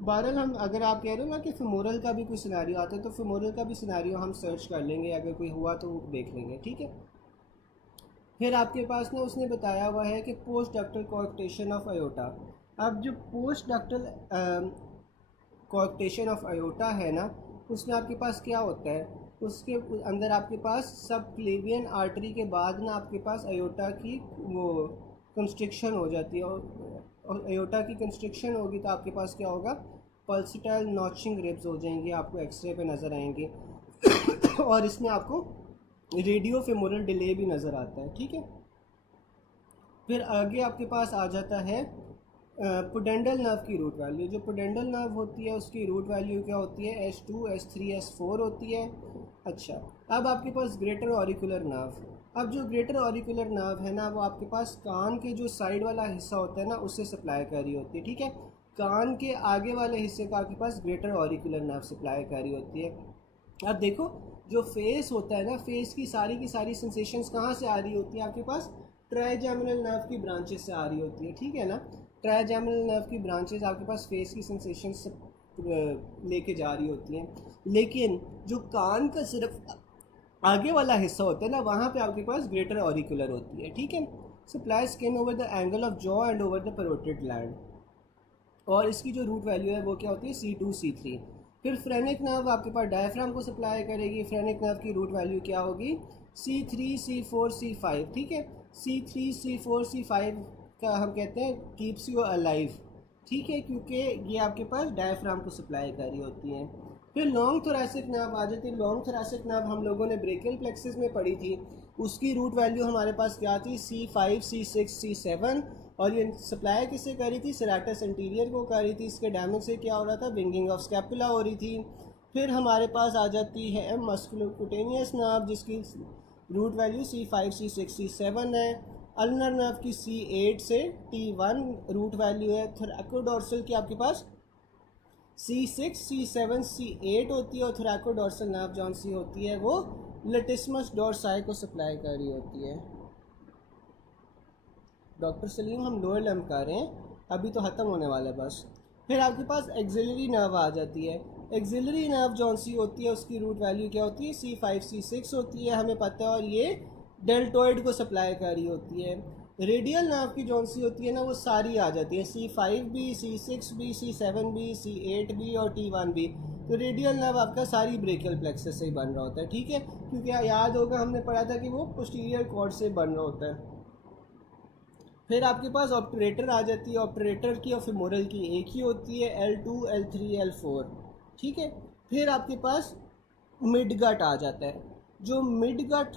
बहरहाल हम, अगर आप कह रहे हो ना कि फेमोरल का भी कोई सिनेरियो आता है तो फेमोरल का भी सिनेरियो हम सर्च कर लेंगे, अगर कोई हुआ तो देख लेंगे, ठीक है। फिर आपके पास ना उसने बताया हुआ है कि post ductal coarctation of aorta. अब जो post ductal coarctation of aorta है ना, उसमें आपके पास क्या होता है, उसके अंदर आपके पास सब क्लेवियन आर्टरी के बाद ना आपके पास अयोटा की वो कंस्ट्रिक्शन हो जाती है, और और एयोटा की कंस्ट्रक्शन होगी तो आपके पास क्या होगा, पल्सिटाइल नॉचिंग रिब्स हो जाएंगे, आपको एक्सरे पे नज़र आएंगे और इसमें आपको रेडियो फेमोरल डिले भी नज़र आता है, ठीक है। फिर आगे आपके पास आ जाता है पुडेंडल नर्व की रूट वैल्यू। जो पुडेंडल नर्व होती है उसकी रूट वैल्यू क्या होती है, S2 S3 S4 होती है। अच्छा, अब आपके पास ग्रेटर ऑरिकुलर नर्व। अब जो ग्रेटर ऑरिकुलर नर्व है ना, वो आपके पास कान के जो साइड वाला हिस्सा होता है ना, उससे सप्लाई कर रही होती है, ठीक है। कान के आगे वाले हिस्से का आपके पास ग्रेटर ऑरिकुलर नर्व सप्लाई कर रही होती है। अब देखो, जो फेस होता है ना, फेस की सारी सेंसेशंस कहाँ से आ रही होती है, आपके पास ट्राइजेमिनल नर्व की ब्रांचेस से आ रही होती है, ठीक है ना। ट्राइजेमिनल नर्व की ब्रांचेस आपके पास फेस की सेंसेशंस लेके जा रही होती हैं, लेकिन जो कान का सिर्फ आगे वाला हिस्सा होता है ना, वहाँ पे आपके पास ग्रेटर ऑरिकुलर होती है, ठीक है। Supply skin over the angle of jaw and over the parotid gland, और इसकी जो रूट वैल्यू है वो क्या होती है, C2 C3। फिर फ्रेनिक नर्व आपके पास डायफ्राम को सप्लाई करेगी। फ्रेनिक नर्व की रूट वैल्यू क्या होगी, C3 C4 C5, ठीक है। C3 C4 C5 का हम कहते हैं कीप्स यू अलाइव, ठीक है, क्योंकि ये आपके पास डायफ्राम को सप्लाई कर रही होती हैं। फिर लॉन्ग थोरैसिक नर्व आ जाती है। लॉन्ग थोरैसिक नर्व हम लोगों ने ब्रेकियल प्लेक्सिस में पढ़ी थी, उसकी रूट वैल्यू हमारे पास क्या थी, C5 C6 C7, और ये सप्लाई किससे कर रही थी, सेरेटस एंटीरियर को कर रही थी। इसके डैमेज से क्या हो रहा था, विंगिंग ऑफ स्कैपुला हो रही थी। फिर हमारे पास आ जाती है मस्कुलोक्यूटेनियस नर्व, जिसकी root value C5 C6 C7 है। अल्नर नर्व की C8 से T1 रूट वैल्यू है। थोरैकोडोर्सल की आपके पास C6 C7 C8 होती है, और थोरैकोडोर्सल नर्व जौन सी होती है वो लेटिस्मस डोर्साई को सप्लाई कर रही होती है। डॉक्टर सलीम हम लोअर लिम्ब कर रहे हैं, अभी तो ख़त्म होने वाला है बस। फिर आपके पास एक्सिलरी नर्व आ जाती है। एक्सिलरी नर्व जौन सी होती है उसकी रूट वैल्यू क्या होती है, C5 C6 होती है, हमें पता है, और ये डेल्टोइड को सप्लाई कर रही होती है। रेडियल नर्व की जौन सी होती है ना, वो सारी आ जाती है, C5 भी C6 भी C7 भी C8 भी और T1 भी। तो रेडियल नर्व आपका सारी ब्रेकियल प्लेक्सस से ही बन रहा होता है, ठीक है, क्योंकि याद होगा हमने पढ़ा था कि वो पोस्टीरियर कॉर्ड से बन रहा होता है। फिर आपके पास ऑप्टरेटर आ जाती है। ऑप्टरेटर की और फेमोरल की एक ही होती है, L2 L3 L4, ठीक है। फिर आपके पास मिडगट आ जाता है। जो मिडगट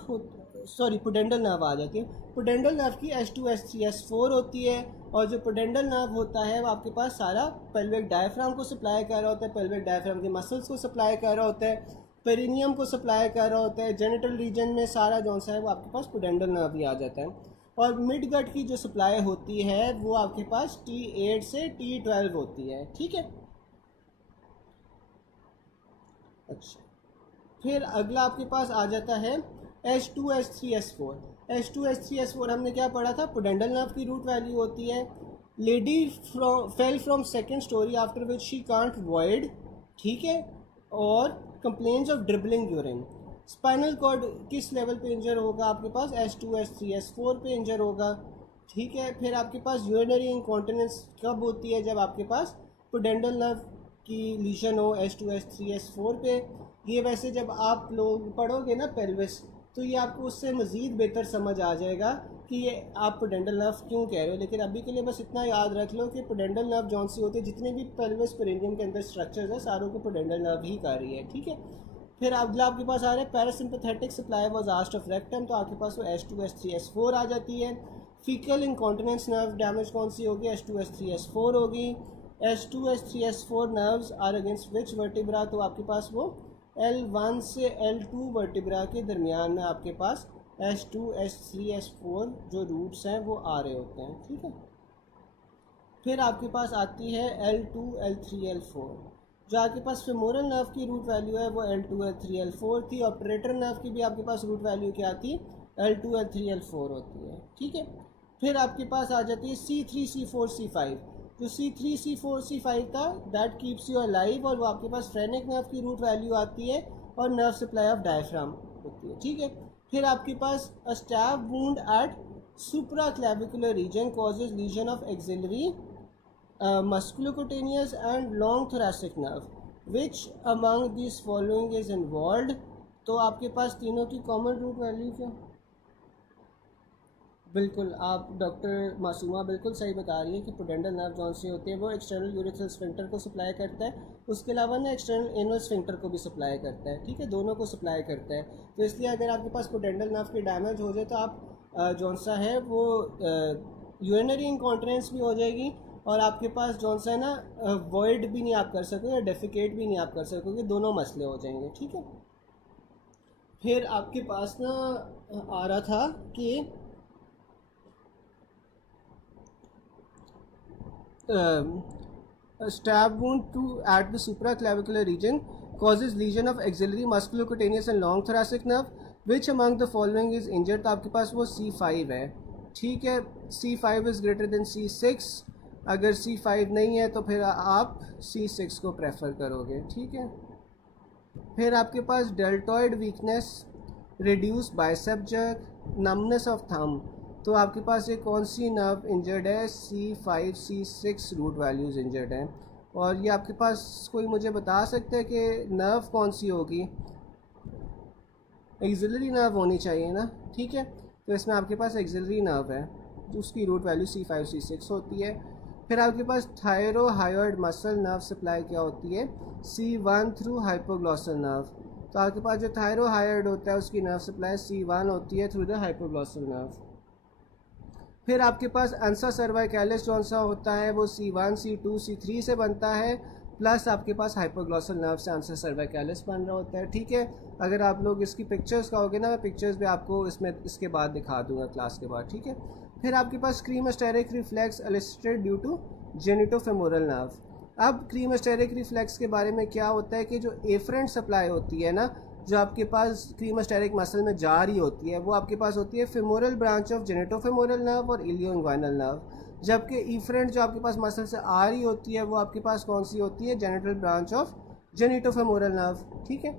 पुडेंडल नर्व आ जाती है। पुडेंडल नर्व की S2 S3 S4 होती है, और जो पुडेंडल नर्व होता है वो आपके पास सारा पेल्विक डायफ्राम को सप्लाई कर रहा होता है, पेल्विक डायफ्राम के मसल्स को सप्लाई कर रहा होता है, पेरिनियम को सप्लाई कर रहा होता है, जेनिटल रीजन में सारा जौन सा है वो आपके पास पुडेंडल नर्व ही आ जाता है। और मिड गट की जो सप्लाई होती है वो आपके पास T8 से T12 होती है, ठीक है। अच्छा, फिर अगला आपके पास आ जाता है S2 S3 S4। S2 S3 S4 हमने क्या पढ़ा था, पुडेंडल नर्व की रूट वैल्यू होती है। Lady fell from second storey after which she can't void, ठीक है, और complains of dribbling urine. Spinal cord किस लेवल पे इंजर होगा, आपके पास S2 S3 S4 पे इंजर होगा, ठीक है। फिर आपके पास यूरिनरी इंकॉन्टिनेंस कब होती है, जब आपके पास पुडेंडल नर्व की लीशन हो S2 S3 S4 पे। ये वैसे जब आप लोग पढ़ोगे ना पेल्विस, तो ये आपको उससे मज़ीद बेहतर समझ आ जाएगा कि ये आप पुडेंडल नर्व क्यों कह रहे हो। लेकिन अभी के लिए बस इतना याद रख लो कि पुडेंडल नर्व जौन सी होती है, जितने भी पेल्विस पेरिनियम के अंदर स्ट्रक्चर्स है, सारों को पुडेंडल नर्व ही कर रही है, ठीक है। फिर अगला आपके पास आ रहा है parasympathetic supply was asked of rectum, तो आपके पास वो S2 S3 S4 आ जाती है। फीकल इनकॉन्टिनेंस नर्व डैमेज कौन सी होगी, S2 S3 S4 होगी। S2 S3 S4 nerves are against which vertebra, तो आपके पास वो L1 से L2 वर्टिब्रा के दरमियान में आपके पास S2 S3 S4 जो रूट्स हैं वो आ रहे होते हैं, ठीक है। फिर आपके पास आती है L2 L3 L4। जो आपके पास फेमोरल नर्व की रूट वैल्यू है वो L2 L3 L4 थी। ऑपरेटर नर्व की भी आपके पास रूट वैल्यू क्या थी, L2 L3 L4 होती है, ठीक है। फिर आपके पास आ जाती है C3 C4 C5। जो C3 C4 C5 था दैट कीप्स यू अलाइव, और वो आपके पास फ्रेनिक नर्व की रूट वैल्यू आती है, और नर्व सप्लाई ऑफ डायफ्राम होती है, ठीक है। फिर आपके पास a stab wound at supra clavicular region causes lesion of axillary musculocutaneous and long thoracic nerve, which among these following is involved। तो आपके पास तीनों की कॉमन रूट वैल्यू क्या, बिल्कुल, आप डॉक्टर मासूमा बिल्कुल सही बता रही है कि प्रूडेंटल नर्व जौन सी होती है वो एक्सटर्नल यूरेथ्रल स्फिंक्टर को सप्लाई करता है, उसके अलावा ना एक्सटर्नल एनल स्फिंक्टर को भी सप्लाई करता है, ठीक है, दोनों को सप्लाई करता है। तो इसलिए अगर आपके पास प्रूडेंटल नर्व की डैमेज हो जाए तो आप जौन सा है वो यूरिनरी इंकॉन्टिनेंस भी हो जाएगी, और आपके पास जौन सा है ना वॉइड भी नहीं आप कर सकोगे, डेफिकेट भी नहीं आप कर सकोगे, दोनों मसले हो जाएंगे, ठीक है। फिर आपके पास ना आ रहा था कि a stab wound to at the supraclavicular region causes lesion of axillary musculocutaneous and long thoracic nerve. Which among the following is injured? तो आपके पास वो C5 है, ठीक है। C5 is greater than C6। अगर C5 नहीं है तो फिर आप C6 को प्रेफर करोगे, ठीक है। फिर आपके पास deltoid weakness, reduce bicep jerk, numbness of thumb, तो आपके पास ये कौन सी नर्व इंजर्ड है? C5 C6 root values injured हैं। और ये आपके पास कोई मुझे बता सकते हैं कि नर्व कौन सी होगी? एक्सिलरी नर्व होनी चाहिए ना, ठीक है। तो इसमें आपके पास एक्सिलरी नर्व है, उसकी रूट वैल्यू C5 C6 होती है। फिर आपके पास थायरोहायोइड मसल नर्व सप्लाई क्या होती है? C1 through hypoglossal nerve. तो आपके पास जो थायरोहायोइड होता है उसकी नर्व सप्लाई C1 होती है थ्रू द हाइपोग्लॉसल नर्व। फिर आपके पास अंसा सर्वाइकैलिस जौन सा होता है वो C1 C2 C3 से बनता है, प्लस आपके पास हाइपोग्लॉसल नर्व से अंसा सर्वाइकैलिस बन रहा होता है, ठीक है। अगर आप लोग इसकी पिक्चर्स कहोगे ना, मैं पिक्चर्स भी आपको इसमें इसके बाद दिखा दूंगा क्लास के बाद, ठीक है। फिर आपके पास क्रीमास्टेरिक रिफ्लेक्स एलिस्टेड ड्यू टू जेनिटोफेमोरल नर्व। अब क्रीमास्टेरिक रिफ्लेक्स के बारे में क्या होता है कि जो एफरेंट सप्लाई होती है ना, जो आपके पास क्रीमास्टेरिक मसल में जा रही होती है, वो आपके पास होती है फेमोरल ब्रांच ऑफ जेनेटोफेमोरल नर्व और इलियोइंग्वाइनल नर्व, जबकि इफरेंट जो आपके पास मसल से आ रही होती है वो आपके पास कौन सी होती है? जेनेटल ब्रांच ऑफ जेनिटोफेमोरल नर्व, ठीक है।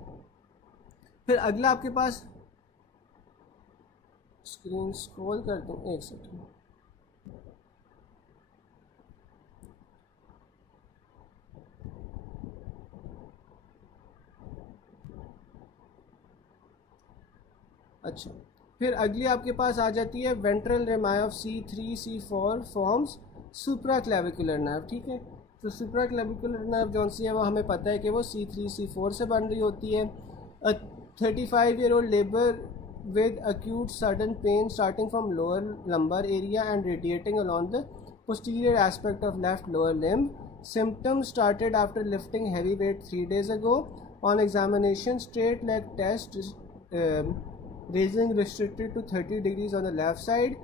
फिर अगला आपके पास, स्क्रीन स्क्रॉल कर दूँ एक सेकंड, अच्छा। फिर अगली आपके पास आ जाती है ventral रेमाई of C3 C4 forms supra clavicular nerve, ठीक है। तो सुप्रा क्लेविकुलर नर्व जौन सी है वो हमें पता है कि वो C3 C4 से बन रही होती है। 35-year-old labour with acute sudden pain starting from lower lumbar area and radiating along the posterior aspect of left lower limb. Symptoms started after lifting heavy weight 3 days ago. On examination, straight leg test, raising restricted to 30 degrees on the left side,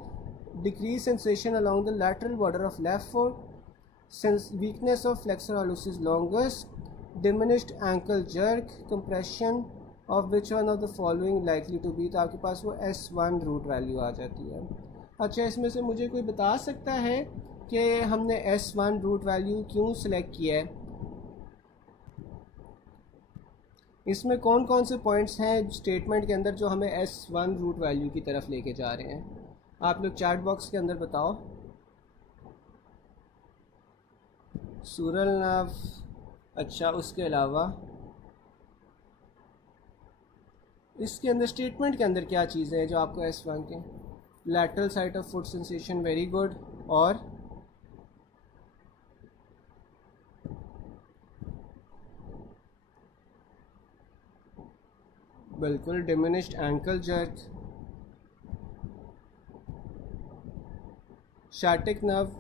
decreased sensation along the lateral border of left foot, weakness of flexor hallucis longus, diminished ankle jerk, compression of which one of the following likely to be? तो आपके पास वो S1 root value आ जाती है। अच्छा, इसमें से मुझे कोई बता सकता है कि हमने S1 रूट वैल्यू क्यों सिलेक्ट किया है? इसमें कौन कौन से पॉइंट्स हैं स्टेटमेंट के अंदर जो हमें S1 रूट वैल्यू की तरफ लेके जा रहे हैं? आप लोग चैट बॉक्स के अंदर बताओ। सूरल नर्व, अच्छा, उसके अलावा इसके अंदर स्टेटमेंट के अंदर क्या चीज़ें हैं जो आपको S1 के? Lateral site of foot sensation, very good. और बिल्कुल diminished ankle jerk, sciatic nerve,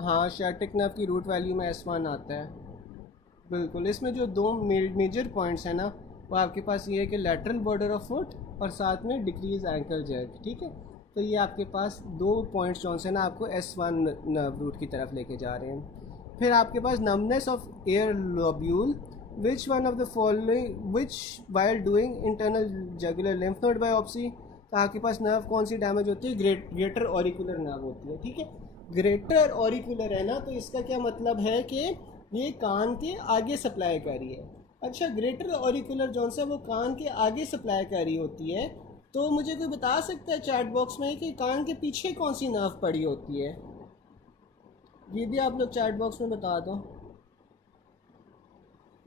हाँ शैटिक नर्व की रूट वैल्यू में S1 आता है, बिल्कुल। इसमें जो दो मेजर पॉइंट्स हैं ना वो आपके पास ये है कि लैटरल बॉर्डर ऑफ फुट और साथ में डिक्रीज एंकल जर्क, ठीक है। तो ये आपके पास दो पॉइंट्स जो हैं ना आपको S1 नर्व रूट की तरफ लेके जा रहे हैं। फिर आपके पास numbness of ear lobule, which one of the following which while doing internal jugular lymph node biopsy, तो आपके पास नर्व कौन सी डैमेज होती है? ग्रेटर ऑरिकुलर नर्व होती है, ठीक है। ग्रेटर ऑरिकुलर है ना, तो इसका क्या मतलब है कि ये कान के आगे सप्लाई कर रही है। अच्छा, ग्रेटर ऑरिकुलर जौन सा वो कान के आगे सप्लाई कर रही होती है, तो मुझे कोई बता सकता है चैट बॉक्स में कि कान के पीछे कौन सी नर्व पड़ी होती है? ये भी आप लोग चैट बॉक्स में बता दो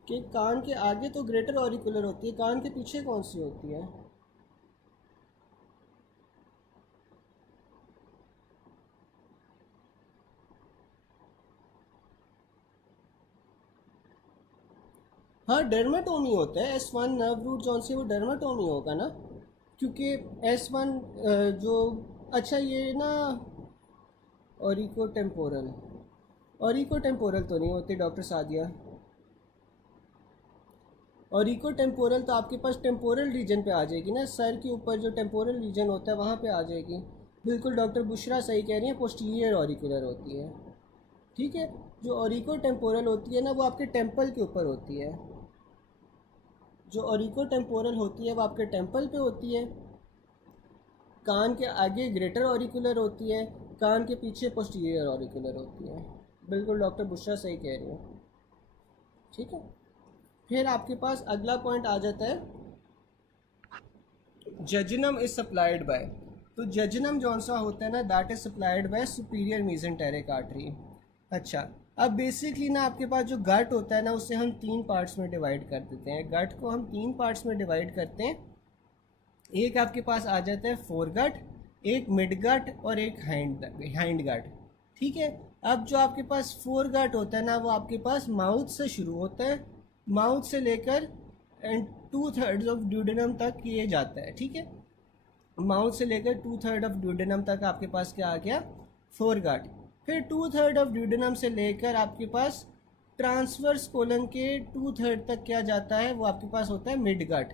कि कान के आगे तो ग्रेटर ऑरिकुलर होती है, कान के पीछे कौन सी होती है? हाँ डर्माटोमी होता है, S1 नर्व रूट जौन से वो डर्माटोमी होगा ना, क्योंकि S1 जो, अच्छा ये ना ऑरिको टेम्पोरल तो नहीं होती डॉक्टर सादिया। ऑरिको टेम्पोरल तो आपके पास टेम्पोरल रीजन पे आ जाएगी ना, सर के ऊपर जो टेम्पोरल रीजन होता है वहाँ पे आ जाएगी। बिल्कुल डॉक्टर बुशरा सही कह रही हैं, पोस्टीरियर ऑरिकुलर होती है। ठीक है, जो ऑरिको टेम्पोरल होती है ना वो आपके टेम्पल के ऊपर होती है। जो ऑरिको टेम्पोरल होती है वो आपके टेम्पल पे होती है। कान के आगे ग्रेटर ऑरिकुलर होती है, कान के पीछे पोस्टीरियर ऑरिकुलर होती है। बिल्कुल डॉक्टर बुशरा सही कह रही है। ठीक है, फिर आपके पास अगला पॉइंट आ जाता है, जजनम इज सप्लाइड बाय। तो जजनम जौन सा होता है ना, that is supplied by superior mesenteric artery. अच्छा, अब बेसिकली ना आपके पास जो गट होता है ना उसे हम तीन पार्ट्स में डिवाइड कर देते हैं। गट को हम तीन पार्ट्स में डिवाइड करते हैं। एक आपके पास आ जाता है फोर गट, एक मिड गट और एक हाइंड गट। ठीक है, अब जो आपके पास फोर गट होता है ना वो आपके पास माउथ से शुरू होता है, माउथ से लेकर एंड 2/3 ऑफ ड्यूडेनम तक ये जाता है। ठीक है, माउथ से लेकर 2/3 ऑफ ड्यूडेनम तक आपके पास क्या आ गया, फोर गट। फिर 2/3 ऑफ ड्यूडेनम से लेकर आपके पास ट्रांसवर्स कोलन के 2/3 तक क्या जाता है, वो आपके पास होता है मिड गट।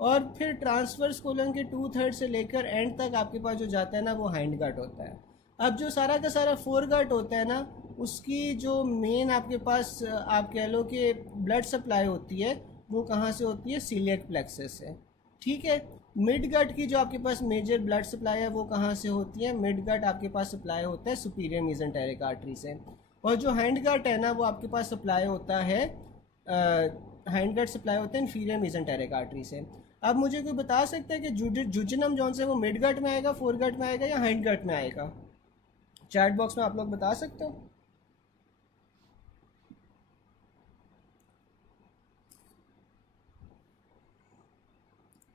और फिर ट्रांसवर्स कोलन के 2/3 से लेकर एंड तक आपके पास जो जाता है ना वो हाइंड गट होता है। अब जो सारा का सारा फोर गट होता है ना, उसकी जो मेन आपके पास आप कह लो कि ब्लड सप्लाई होती है, वो कहाँ से होती है, सीलियक प्लेक्सस से। ठीक है, मिड गट की जो आपके पास मेजर ब्लड सप्लाई है वो कहाँ से होती है, मिड गट आपके पास सप्लाई होता है सुपीरियर मीजेंटेरिक आर्टरी से। और जो हैंड गट है ना वो आपके पास सप्लाई होता है, हैंड गट सप्लाई होता है इन्फीरियर मीजेंटेरिक आर्टरी से। अब मुझे कोई बता सकता है कि जुजनम जौन से वो मिड गट में आएगा, फोर गट में आएगा या हैंड गट में आएगा? चैट बॉक्स में आप लोग बता सकते हो।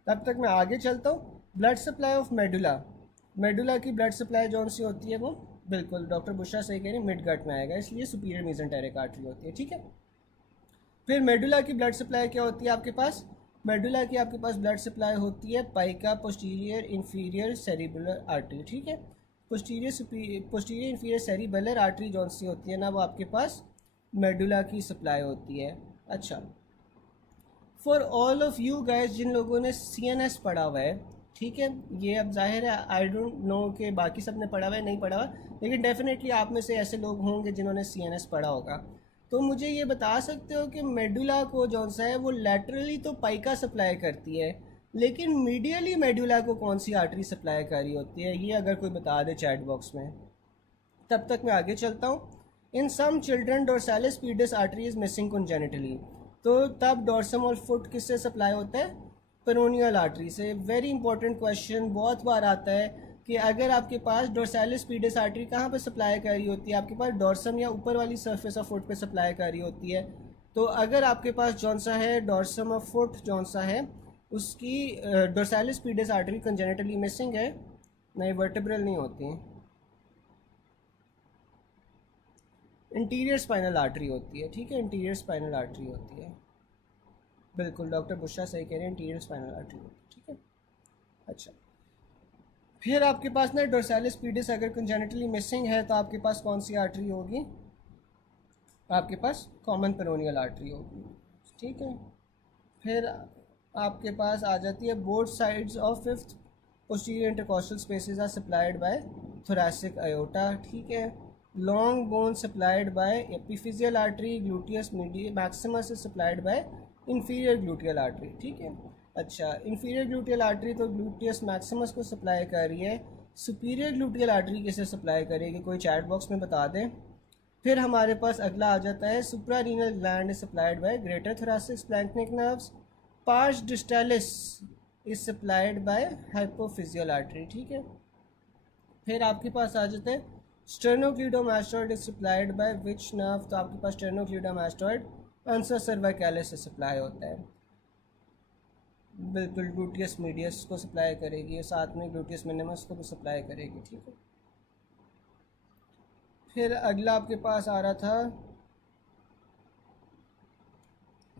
तब तक मैं आगे चलता हूँ। Blood supply of medulla, medulla की ब्लड सप्लाई जौन सी होती है वो, बिल्कुल डॉक्टर बुशरा सही कह रही है, मिड गट में आएगा, इसलिए सुपीरियर मीजेंटेरिक आर्टरी होती है। ठीक है, फिर मेडुला की ब्लड सप्लाई क्या होती है आपके पास, मेडुला की आपके पास ब्लड सप्लाई होती है Paika posterior inferior cerebellar artery. ठीक है, पोस्टीरियर इंफीरियर सेरिबुलर आर्टरी जौन सी होती है ना वो आपके पास मेडुला की सप्लाई होती है। अच्छा, for all of you guys जिन लोगों ने CNS पढ़ा हुआ है, ठीक है, ये अब जाहिर है आई डोंट नो कि बाकी सब ने पढ़ा हुआ है नहीं पढ़ा हुआ, लेकिन डेफिनेटली आप में से ऐसे लोग होंगे जिन्होंने CNS पढ़ा होगा। तो मुझे ये बता सकते हो कि मेडुला को जौन सा है वो लैटरली तो पाइका सप्लाई करती है, लेकिन मीडियली मेडुला को कौन सी आर्टरी सप्लाई कर रही होती है, ये अगर कोई बता दे चैट बॉक्स में। तब तक मैं आगे चलता हूँ। In some children dorsalis pedis artery is missing congenitally. तो तब डोर्सम और फुट किससे सप्लाई होता है, पेरोनियल आर्टरी से। वेरी इंपॉर्टेंट क्वेश्चन, बहुत बार आता है कि अगर आपके पास डोर्सालिस पीडस आर्टरी कहाँ पे सप्लाई कर रही होती है, आपके पास डोर्सम या ऊपर वाली सरफेस ऑफ फुट पे सप्लाई कर रही होती है। तो अगर आपके पास जौन सा है डोर्सम ऑफ फुट जौन सा है उसकी डोर्सालिस पीडस आर्टरी कंजेनिटली मिसिंग है, नहीं वर्टेब्रल नहीं होती, इंटीरियर स्पाइनल आर्टरी होती है। ठीक है, इंटीरियर स्पाइनल आर्टरी होती है, बिल्कुल डॉक्टर बुशरा सही कह रहे हैं, इंटीरियर स्पाइनल आर्टरी होती है। ठीक है, अच्छा, फिर आपके पास ना डोर्सालिस पीडिस अगर कंजेनिटली मिसिंग है तो आपके पास कौन सी आर्टरी होगी, आपके पास कॉमन पेरोनियल आर्टरी होगी। ठीक है, फिर आपके पास आ जाती है both sides of fifth posterior intercostal spaces are supplied by thoracic aorta. ठीक है, long bone supplied by epiphyseal artery, gluteus maximus is supplied by inferior gluteal artery. ठीक है, अच्छा, इंफीरियर ग्लूटियल आर्टरी तो ग्लूटियस मैक्सिमस को supply कर रही है, सुपीरियर ग्लूटियल आर्टरी किसे सप्लाई करेगी, कोई चैट बॉक्स में बता दें। फिर हमारे पास अगला आ जाता है suprarenal gland is supplied by greater thoracic splanchnic nerves, pars distalis is supplied by hypophyseal artery. ठीक है, फिर आपके पास आ जाते हैं sternocleidomastoid is supplied by which nerve, तो आपके पास स्टेर्नोक्लीडोमास्टॉइड अंसर सर्वाइकैलिस से सप्लाई होता है, बिल्कुल ग्लूटियस मीडियस को सप्लाई करेगी, साथ में ग्लूटियस मिनिमस को भी सप्लाई करेगी। ठीक है, फिर अगला आपके पास आ रहा था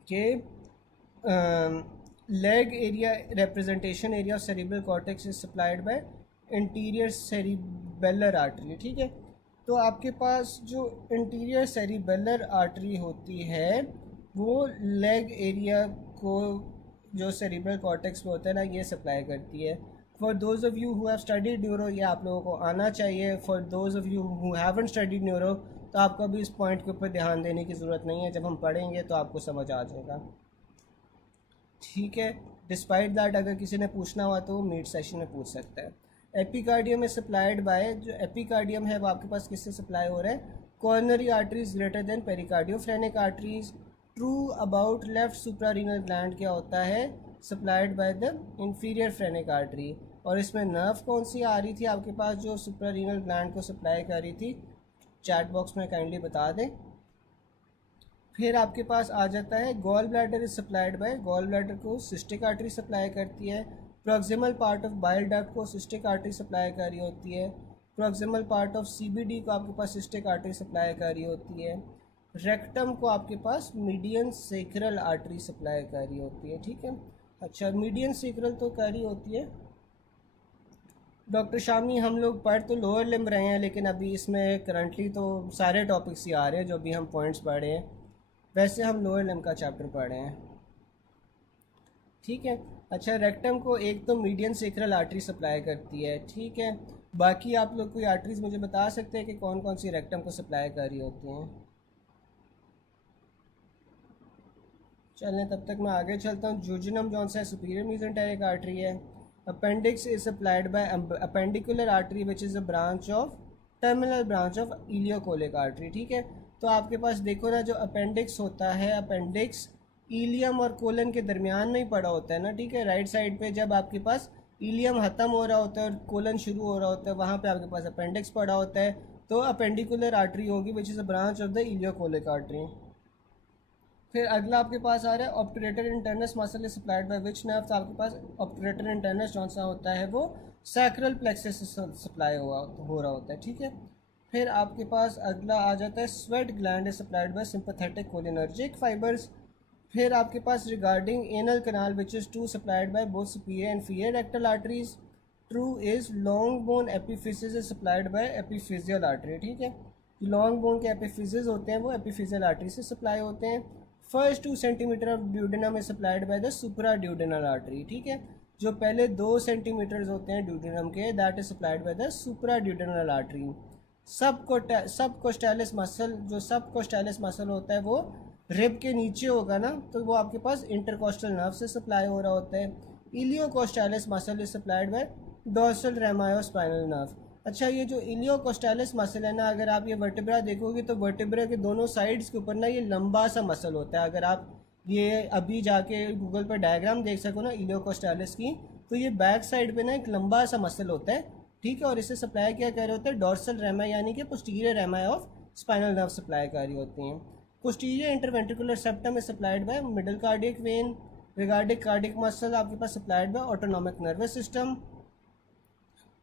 कि leg area representation area of cerebral cortex is supplied bye interior cerebellar artery, ठीक है। तो आपके पास जो इंटीरियर सेरिबेलर आर्टरी होती है वो लेग एरिया को जो सेरिब्रल कॉर्टेक्स में होता है ना, ये सप्लाई करती है। For those of you who have studied neuro, ये आप लोगों को आना चाहिए। For those of you who haven't studied neuro, तो आपको भी इस पॉइंट के ऊपर ध्यान देने की ज़रूरत नहीं है, जब हम पढ़ेंगे तो आपको समझ आ जाएगा, ठीक है। डिस्पाइट दैट अगर किसी ने पूछना हुआ तो वो मीट सेशन में पूछ सकता है। एपिकार्डियम इज सप्लाइड बाय, जो एपिकार्डियम है वो आपके पास किससे सप्लाई हो रहा है? Coronary arteries greater than pericardiophrenic arteries. True about left suprarenal gland क्या होता है? Supplied by the inferior phrenic artery. और इसमें नर्व कौन सी आ रही थी आपके पास जो सुप्रारीनल ग्लैंड को सप्लाई कर रही थी? चैट बॉक्स में काइंडली बता दें। फिर आपके पास आ जाता है gall bladder is supplied by, gall bladder को सिस्टिक आर्टरी सप्लाई करती है। Proximal part of bile duct को सिस्टिक आर्टरी सप्लाई कर रही होती है। प्रोक्सिमल पार्ट ऑफ सीबीडी को आपके पास सिस्टिक आर्टरी सप्लाई कर रही होती है। रेक्टम को आपके पास मीडियन सेक्रल आर्टरी सप्लाई कर रही होती है, ठीक है। अच्छा, मीडियन सेक्रल तो कर रही होती है। डॉक्टर शामी, हम लोग पढ़ तो लोअर लिम्ब रहे हैं, लेकिन अभी इसमें करंटली तो सारे टॉपिक्स ही आ रहे हैं जो अभी हम पॉइंट्स पढ़ रहे हैं। वैसे हम लोअर लिम्ब का चैप्टर पढ़ रहे हैं, ठीक है। अच्छा, रेक्टम को एक तो मीडियन सेक्रल आर्टरी सप्लाई करती है, ठीक है। बाकी आप लोग कोई आर्टरीज मुझे बता सकते हैं कि कौन कौन सी रेक्टम को सप्लाई कर रही होती हैं? चलें, तब तक मैं आगे चलता हूँ। जूजिनम जौन सा है सुपीरियर मेसेंटेरिक आर्टरी है। Appendix is supplied by appendicular artery which is a branch of terminal branch of ileocolic artery, ठीक है। तो आपके पास देखो ना, जो अपेंडिक्स होता है, अपेंडिक्स इलियम और कोलन के दरमियान में ही पड़ा होता है ना, ठीक है। राइट साइड पे जब आपके पास इलियम ख़त्म हो रहा होता है और कोलन शुरू हो रहा होता है, वहाँ पे आपके पास अपेंडिक्स पड़ा होता है। तो अपेंडिकुलर आर्टरी होगी which is a branch of the ileocolic artery. फिर अगला आपके पास आ रहा है obturator internus muscle is supplied by which nerve. तो आपके पास ऑब्टुरेटर इंटरनस कौन सा होता है? वो सैक्रल प्लेक्सस से सप्लाई हो रहा होता है, ठीक है। फिर आपके पास अगला आ जाता है sweat gland is supplied by sympathetic cholinergic fibres. फिर आपके पास regarding anal canal which is to supplied by both superior and inferior rectal arteries. True is long bone epiphysis is supplied by epiphyseal artery, ठीक है। Long bone के एपिफिजिस होते हैं वो epiphyseal artery से सप्लाई होते हैं। First 2 centimetre of duodenum is supplied by the supra duodenal artery, ठीक है। जो पहले 2 सेंटीमीटर्स होते हैं ड्यूडेनम के, that is supplied by the supra duodenal artery. Subcostalis muscle, जो सब कोस्टैलिस मसल होता है वो रिब के नीचे होगा ना, तो वो आपके पास इंटरकोस्टल नर्व से सप्लाई हो रहा होता है। Iliocostalis muscle is supplied by dorsal rami of spinal nerve. अच्छा, ये जो इलियोकोस्टैलिस मसल है ना, अगर आप ये वर्टिब्रा देखोगे तो वर्टिब्रा के दोनों साइड्स के ऊपर ना ये लंबा सा मसल होता है। अगर आप ये अभी जाके गूगल पर डायग्राम देख सको ना इलियोकोस्टैलिस की, तो ये बैक साइड पे ना एक लंबा सा मसल होता है, ठीक है। और इसे सप्लाई क्या कर रहे होते हैं? डोर्सल रेमा यानी कि posterior rami of spinal nerve supply कर रही होती हैं। Posterior interventricular septum is supplied by middle cardiac vein. Regarding cardiac muscle आपके पास supplied by autonomic nervous system.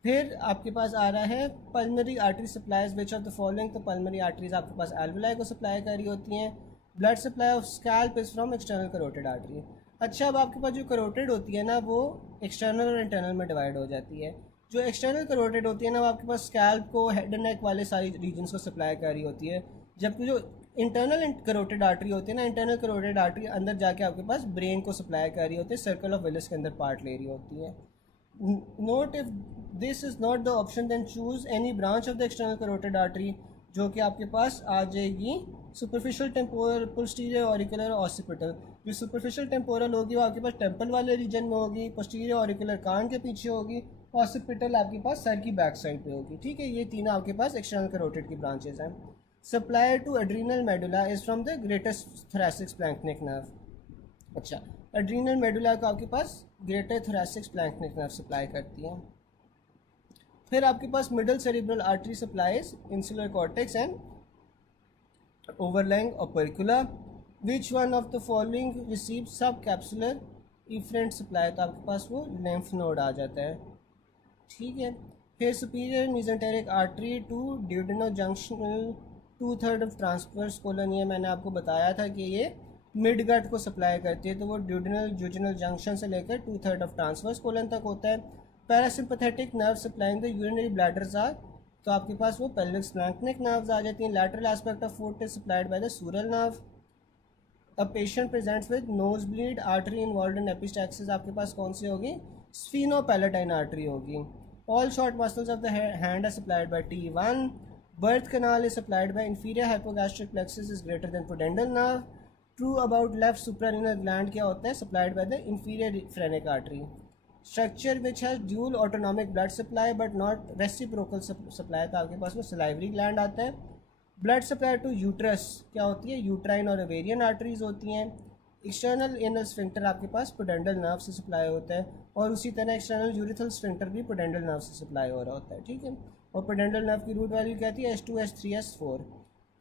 फिर आपके पास आ रहा है pulmonary artery supplies which of the following. तो पल्मरी आर्टरीज आपके पास एल्वुलाई को सप्लाई कर रही होती हैं। Blood supply of scalp is from external carotid artery. अच्छा, अब आपके पास जो करोटेड होती है ना, वो एक्सटर्नल और इंटरनल में डिवाइड हो जाती है। जो एक्सटर्नल करोटेड होती है ना, वो आपके पास स्कैल्प को, हेड एंड नेक वाले सारी रीजन्स को सप्लाई कर रही होती है। जबकि जो इंटरनल करोटेड आर्टरी होती है ना, इंटरनल करोटेड आर्टरी अंदर जाके आपके पास ब्रेन को सप्लाई कर रही होती है, सर्कल ऑफ विलिस के अंदर पार्ट ले रही होती है। Note if this is not the option then choose any branch of the external carotid artery, जो कि आपके पास आ जाएगी superficial temporal, posterior auricular, occipital. जो सुपरफिशियल टेम्पोरल होगी वो आपके पास टेम्पल वाले रीजन में होगी, पोस्टीरियर ऑरिकुलर कान के पीछे होगी, ऑसिपिटल आपके पास सर की बैक साइड पे होगी, ठीक है। ये तीनों आपके पास एक्सटर्नल करोटेड की ब्रांचेज हैं। Supply to adrenal medulla is from the greatest thoracic splanchnic nerve. अच्छा, एड्रीनल मेडुला को आपके पास greater thoracic splanchnic nerve supply करती है। फिर आपके पास middle cerebral artery supplies insular cortex and overlying opercula. Which one of the following receive subcapsular efferent supply. तो आपके पास वो लिम्फ नोड आ जाता है, ठीक है। फिर superior mesenteric artery to duodeno junctional 2/3 of transverse colon. ये मैंने आपको बताया था कि ये मिड गट को सप्लाई करती है, तो वो ड्यूडिनल जुजिनल जंक्शन से लेकर 2/3 ऑफ ट्रांसवर्स कोलन तक होता है। Parasympathetic nerve supplying the urinary bladders are, तो आपके पास वो पेल्विक स्प्लैंक्निक नर्व्स आ जाती हैं। Lateral aspect of foot is supplied by the sural nerve. A patient presents with nose bleed, artery involve in epistaxis आपके पास कौन सी होगी? स्फीनोपैलेटाइन आर्टरी होगी। All short muscles of the hand are supplied by T1। Birth canal is supplied by inferior hypogastric plexus is greater than pudendal nerve. True about left suprarenal gland क्या होता है? Supplied by the inferior phrenic artery. Structure which has dual autonomic blood supply but not reciprocal supply, तो आपके पास में salivary gland आता है। Blood supply to uterus क्या होती है? यूट्राइन और ओवेरियन आर्टरीज होती हैं। एक्सटर्नल एनल स्फिंक्टर आपके पास पुडेंडल नर्व से सप्लाई होता है, और उसी तरह एक्सटर्नल यूरिथल स्फिंक्टर भी पुडेंडल नर्व से सप्लाई हो रहा होता है, ठीक है। और पुडेंडल नर्व की रूट वैल्यू क्या थी? S2 S3 S4।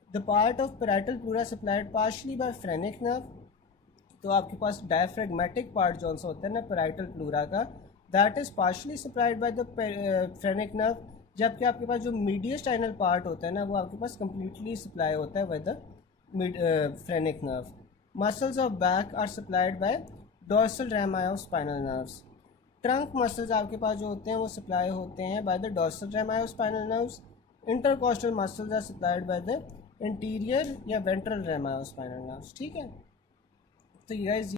The part of parietal pleura supplied partially by phrenic nerve, तो आपके पास डायफ्रेगमेटिक पार्ट जो सा होता है ना पैराइटल प्लूरा का, that is partially supplied by the phrenic nerve, जबकि आपके पास जो मीडियस्टाइनल पार्ट होता है ना वो आपके पास कंप्लीटली सप्लाई होता है by the phrenic nerve. Muscles of back are supplied by dorsal rami of spinal nerves. Trunk muscles आपके पास जो होते हैं वो सप्लाई होते हैं by the dorsal rami of spinal nerves. Intercostal muscles are supplied by the interior या ventral rami of spinal nerves, ठीक है। तो ये गाइस